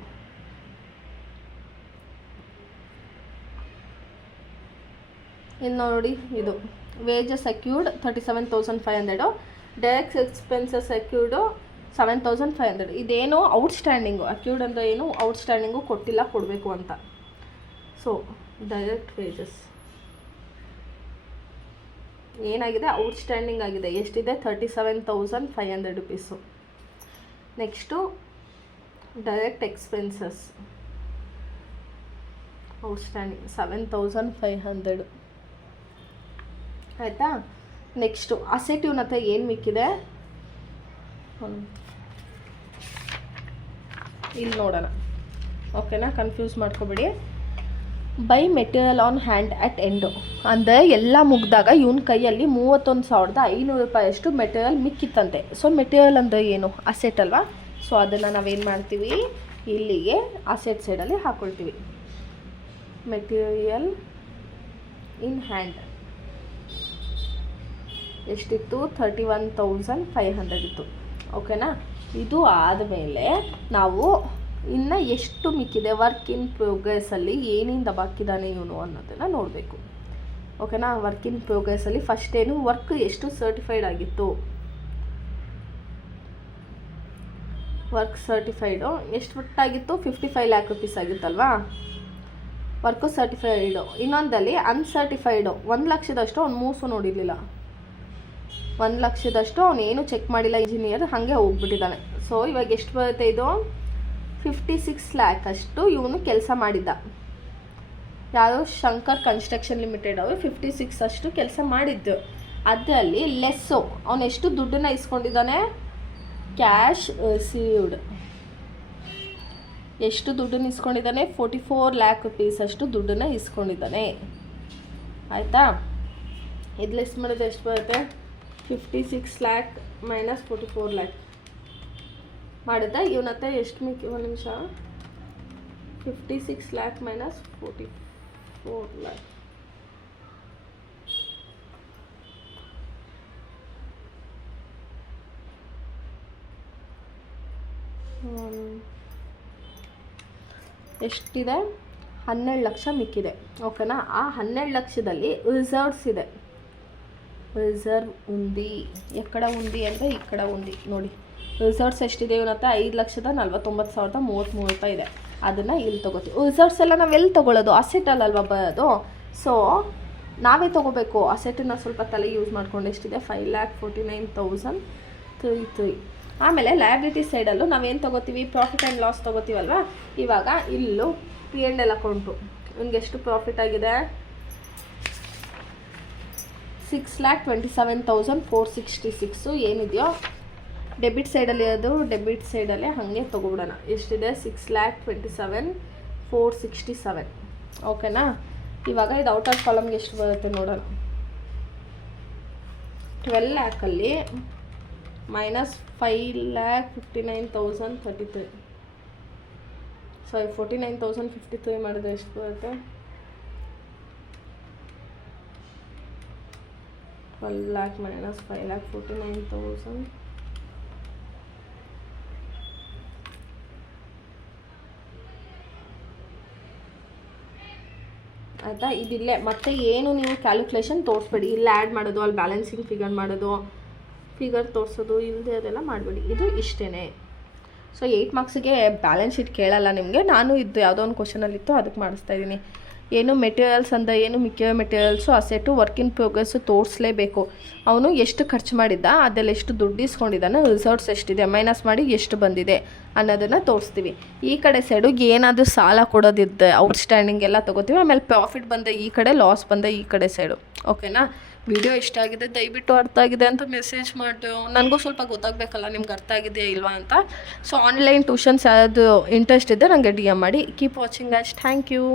ಇಲ್ಲಿ ನೋಡಿ, ಇದು ವೇಜಸ್ ಅಕ್ಯೂರ್ಡ್ 37,500, ಡೈರೆಕ್ಟ್ ಎಕ್ಸ್ಪೆನ್ಸಸ್ ಅಕ್ಯೂರ್ಡು 7,500. ಇದೇನು ಔಟ್ಸ್ಟ್ಯಾಂಡಿಂಗು. ಅಕ್ಯೂರ್ಡ್ ಅಂದರೆ ಏನು? ಔಟ್ಸ್ಟ್ಯಾಂಡಿಂಗು, ಕೊಟ್ಟಿಲ್ಲ, ಕೊಡಬೇಕು ಅಂತ. ಸೊ ಡೈರೆಕ್ಟ್ ವೇಜಸ್ ಏನಾಗಿದೆ? ಔಟ್ಸ್ಟ್ಯಾಂಡಿಂಗ್ ಆಗಿದೆ. ಎಷ್ಟಿದೆ? 37,500 rupees. Next direct expenses outstanding 7,500, ಆಯಿತಾ? ನೆಕ್ಸ್ಟು ಅಸೆಟ್ ಇವನ ಹತ್ರ ಏನು ಮಿಕ್ಕಿದೆ ಇಲ್ಲಿ ನೋಡೋಣ, ಓಕೆನಾ? ಕನ್ಫ್ಯೂಸ್ ಮಾಡ್ಕೊಬೇಡಿ. By material on hand at end ಅಂದರೆ ಎಲ್ಲ ಮುಗಿದಾಗ ಇವನ ಕೈಯಲ್ಲಿ 31,500 ರೂಪಾಯಿಯಷ್ಟು ಮೆಟೀರಿಯಲ್ ಮಿಕ್ಕಿತ್ತಂತೆ. ಸೊ ಮೆಟೀರಿಯಲ್ ಅಂದರೆ ಏನು? ಅಸೆಟ್ ಅಲ್ವಾ. ಸೊ ಅದನ್ನು ನಾವೇನು ಮಾಡ್ತೀವಿ, ಇಲ್ಲಿಗೆ ಅಸೆಟ್ ಸೈಡಲ್ಲಿ ಹಾಕ್ಕೊಳ್ತೀವಿ. ಮೆಟೀರಿಯಲ್ ಇನ್ ಹ್ಯಾಂಡ್ ಎಷ್ಟಿತ್ತು? 31,500 ಇತ್ತು, ಓಕೆನಾ? ಇದು ಆದಮೇಲೆ ನಾವು ಇನ್ನು ಎಷ್ಟು ಮಿಕ್ಕಿದೆ, ವರ್ಕ್ ಇನ್ ಪ್ರೋಗ್ರೆಸ್ಸಲ್ಲಿ ಏನೇನು ದಬಾಕಿದ್ದಾನೆ ಇವನು ಅನ್ನೋದನ್ನು ನೋಡಬೇಕು, ಓಕೆನಾ? ವರ್ಕ್ ಇನ್ ಪ್ರೋಗ್ರೆಸ್ಸಲ್ಲಿ ಫಸ್ಟ್ ಏನು, ವರ್ಕ್ ಎಷ್ಟು ಸರ್ಟಿಫೈಡ್ ಆಗಿತ್ತು, ವರ್ಕ್ ಸರ್ಟಿಫೈಡು ಎಷ್ಟು ಒಟ್ಟಾಗಿತ್ತು? 55 lakh rupees ಆಗಿತ್ತಲ್ವಾ ವರ್ಕು ಸರ್ಟಿಫೈಡು. ಇನ್ನೊಂದಲ್ಲಿ ಅನ್ಸರ್ಟಿಫೈಡು 1 ಲಕ್ಷದಷ್ಟು ಅವ್ನು ಮೂಸು ನೋಡಿರಲಿಲ್ಲ, 1 ಲಕ್ಷದಷ್ಟು ಅವನೇನು ಚೆಕ್ ಮಾಡಿಲ್ಲ ಇಂಜಿನಿಯರ್, ಹಾಗೆ ಹೋಗ್ಬಿಟ್ಟಿದ್ದಾನೆ. ಸೊ ಇವಾಗ ಎಷ್ಟು ಬರುತ್ತೆ ಇದು? 56 lakh ಅಷ್ಟು ಇವನು ಕೆಲಸ ಮಾಡಿದ್ದ. ಯಾರು? ಶಂಕರ್ ಕನ್ಸ್ಟ್ರಕ್ಷನ್ ಲಿಮಿಟೆಡ್ ಅವರು 56 ಅಷ್ಟು ಕೆಲಸ ಮಾಡಿದ್ದು. ಅದರಲ್ಲಿ ಲೆಸ್ಸು ಅವನೆಷ್ಟು ದುಡ್ಡನ್ನು ಇಸ್ಕೊಂಡಿದ್ದಾನೆ? ಕ್ಯಾಶ್ ರಿಸೀವ್ಡ್ ಎಷ್ಟು ದುಡ್ಡನ್ನು ಇಸ್ಕೊಂಡಿದ್ದಾನೆ? 44 lakh rupees ಅಷ್ಟು ದುಡ್ಡನ್ನು ಇಸ್ಕೊಂಡಿದ್ದಾನೆ, ಆಯಿತಾ? ಇದು ಲೆಸ್ ಮಾಡಿದ್ರೆ ಎಷ್ಟು ಬರುತ್ತೆ? 56 lakh ಮೈನಸ್ 44 lakh ಮಾಡಿದ್ದೆ. ಇವನ ಹತ್ರ ಎಷ್ಟು ಮಿಕ್ಕಿ, ಒಂದು ನಿಮಿಷ, 56 ಲ್ಯಾಕ್ ಮೈನಸ್ 44 ಲ್ಯಾಕ್. ಎಷ್ಟಿದೆ? 12 ಲಕ್ಷ ಮಿಕ್ಕಿದೆ. ಓಕೆನಾ? ಆ 12 ಲಕ್ಷದಲ್ಲಿ ರಿಸರ್ವ್ಸ್ ಇದೆ. ರಿಸರ್ವ್ ಉಂದಿ ಎಕ್ಕಡ ಉಂದಿ ಅಂದರೆ ಈ ಕಡೆ ಉಂದಿ ನೋಡಿ. ರಿಸರ್ವ್ಸ್ ಎಷ್ಟಿದೆ ಇವನ ಹತ್ರ? 5,49,033 ರೂಪಾಯಿ ಇದೆ. ಅದನ್ನು ಇಲ್ಲಿ ತೊಗೋತೀವಿ. ರಿಸರ್ವ್ಸ್ ಎಲ್ಲ ನಾವು ಎಲ್ಲಿ ತೊಗೊಳ್ಳೋದು? ಅಸೆಟಲ್ಲಲ್ವ ಬರೋದು. ಸೊ ನಾವೇ ತೊಗೋಬೇಕು. ಅಸೆಟನ್ನ ಸ್ವಲ್ಪ ತಲೆ ಯೂಸ್ ಮಾಡ್ಕೊಂಡು ಎಷ್ಟಿದೆ? 5,49,033. ಆಮೇಲೆ ಲಯಬಿಲಿಟಿ ಸೈಡಲ್ಲೂ ನಾವೇನು ತೊಗೋತೀವಿ? ಪ್ರಾಫಿಟ್ ಆ್ಯಂಡ್ ಲಾಸ್ ತೊಗೋತೀವಲ್ವ. ಇವಾಗ ಇಲ್ಲೂ P&L ಅಕೌಂಟು ನಿಮ್ಗೆ ಎಷ್ಟು ಪ್ರಾಫಿಟ್ ಆಗಿದೆ? 6,27,466 ಏನಿದೆಯೋ ಡೆಬಿಟ್ ಸೈಡಲ್ಲಿ ಅದು ಡೆಬಿಟ್ ಸೈಡಲ್ಲೇ ಹಾಗೆ ತೊಗೊಬಿಡೋಣ. ಎಷ್ಟಿದೆ? 6,27,467. ಓಕೆನಾ? ಇವಾಗ ಇದು ಔಟ್ ಆಫ್ ಕಾಲಮ್ಗೆ ಎಷ್ಟು ಬರುತ್ತೆ ನೋಡೋಣ. 12 ಲ್ಯಾಕಲ್ಲಿ ಮೈನಸ್ 5,59,033. ಸಾರಿ 49,053 ಮಾಡಿದ್ರೆ ಎಷ್ಟು ಬರುತ್ತೆ? 12 ಲ್ಯಾಕ್ ಮೈನಸ್ 5,49,000. ಆಯಿತಾ? ಇದಿಲ್ಲೇ ಮತ್ತೆ ಏನು ನೀವು ಕ್ಯಾಲ್ಕುಲೇಷನ್ ತೋರಿಸ್ಬೇಡಿ. ಇಲ್ಲಿ ಆ್ಯಡ್ ಮಾಡೋದು, ಅಲ್ಲಿ ಬ್ಯಾಲೆನ್ಸಿಂಗ್ ಫಿಗರ್ ಮಾಡೋದು, ಫಿಗರ್ ತೋರಿಸೋದು ಇಲ್ಲದೆ ಅದೆಲ್ಲ ಮಾಡಬೇಡಿ. ಇದು ಇಷ್ಟೇ. ಸೊ 8 ಮಾರ್ಕ್ಸಿಗೆ ಬ್ಯಾಲೆನ್ಸ್ ಶೀಟ್ ಕೇಳಲ್ಲ ನಿಮಗೆ. ನಾನು ಇದು ಯಾವುದೋ ಒಂದು ಕ್ವಶನಲ್ಲಿತ್ತು ಅದಕ್ಕೆ ಮಾಡಿಸ್ತಾ ಇದ್ದೀನಿ. ಏನು ಮೆಟೀರಿಯಲ್ಸ್ ಅಂತ ಏನು ಮಿಕ್ಕಿರೋ ಮೆಟೀರಿಯಲ್ಸು ಅಸೆಟು ವರ್ಕ್ ಇನ್ ಪ್ರೋಗ್ರೆಸ್ಸು ತೋರಿಸಲೇಬೇಕು. ಅವನು ಎಷ್ಟು ಖರ್ಚು ಮಾಡಿದ್ದ, ಅದೆಲ್ಲ ಎಷ್ಟು ದುಡ್ಡು ಇಸ್ಕೊಂಡಿದ್ದಾನೆ, ರಿಸರ್ವ್ಸ್ ಎಷ್ಟಿದೆ, ಮೈನಸ್ ಮಾಡಿ ಎಷ್ಟು ಬಂದಿದೆ ಅನ್ನೋದನ್ನು ತೋರಿಸ್ತೀವಿ. ಈ ಕಡೆ ಸೈಡು ಏನಾದರೂ ಸಾಲ ಕೊಡೋದಿದ್ದೆ ಔಟ್ಸ್ಟ್ಯಾಂಡಿಂಗ್ ಎಲ್ಲ ತೊಗೋತೀವಿ. ಆಮೇಲೆ ಪ್ರಾಫಿಟ್ ಬಂದ ಈ ಕಡೆ, ಲಾಸ್ ಬಂದ ಈ ಕಡೆ ಸೈಡು. ಓಕೆನಾ? ವಿಡಿಯೋ ಇಷ್ಟ ಆಗಿದೆ ದಯವಿಟ್ಟು ಅರ್ಥ ಆಗಿದೆ ಅಂತ ಮೆಸೇಜ್ ಮಾಡಿ. ನನಗೂ ಸ್ವಲ್ಪ ಗೊತ್ತಾಗಬೇಕಲ್ಲ ನಿಮ್ಗೆ ಅರ್ಥ ಆಗಿದೆಯಾ ಇಲ್ವಾ ಅಂತ. ಸೊ ಆನ್ಲೈನ್ ಟ್ಯೂಷನ್ಸ್ ಯಾವುದು ಇಂಟ್ರೆಸ್ಟ್ ಇದ್ದರೆ ನನಗೆ DM ಮಾಡಿ. Keep watching guys. Thank you.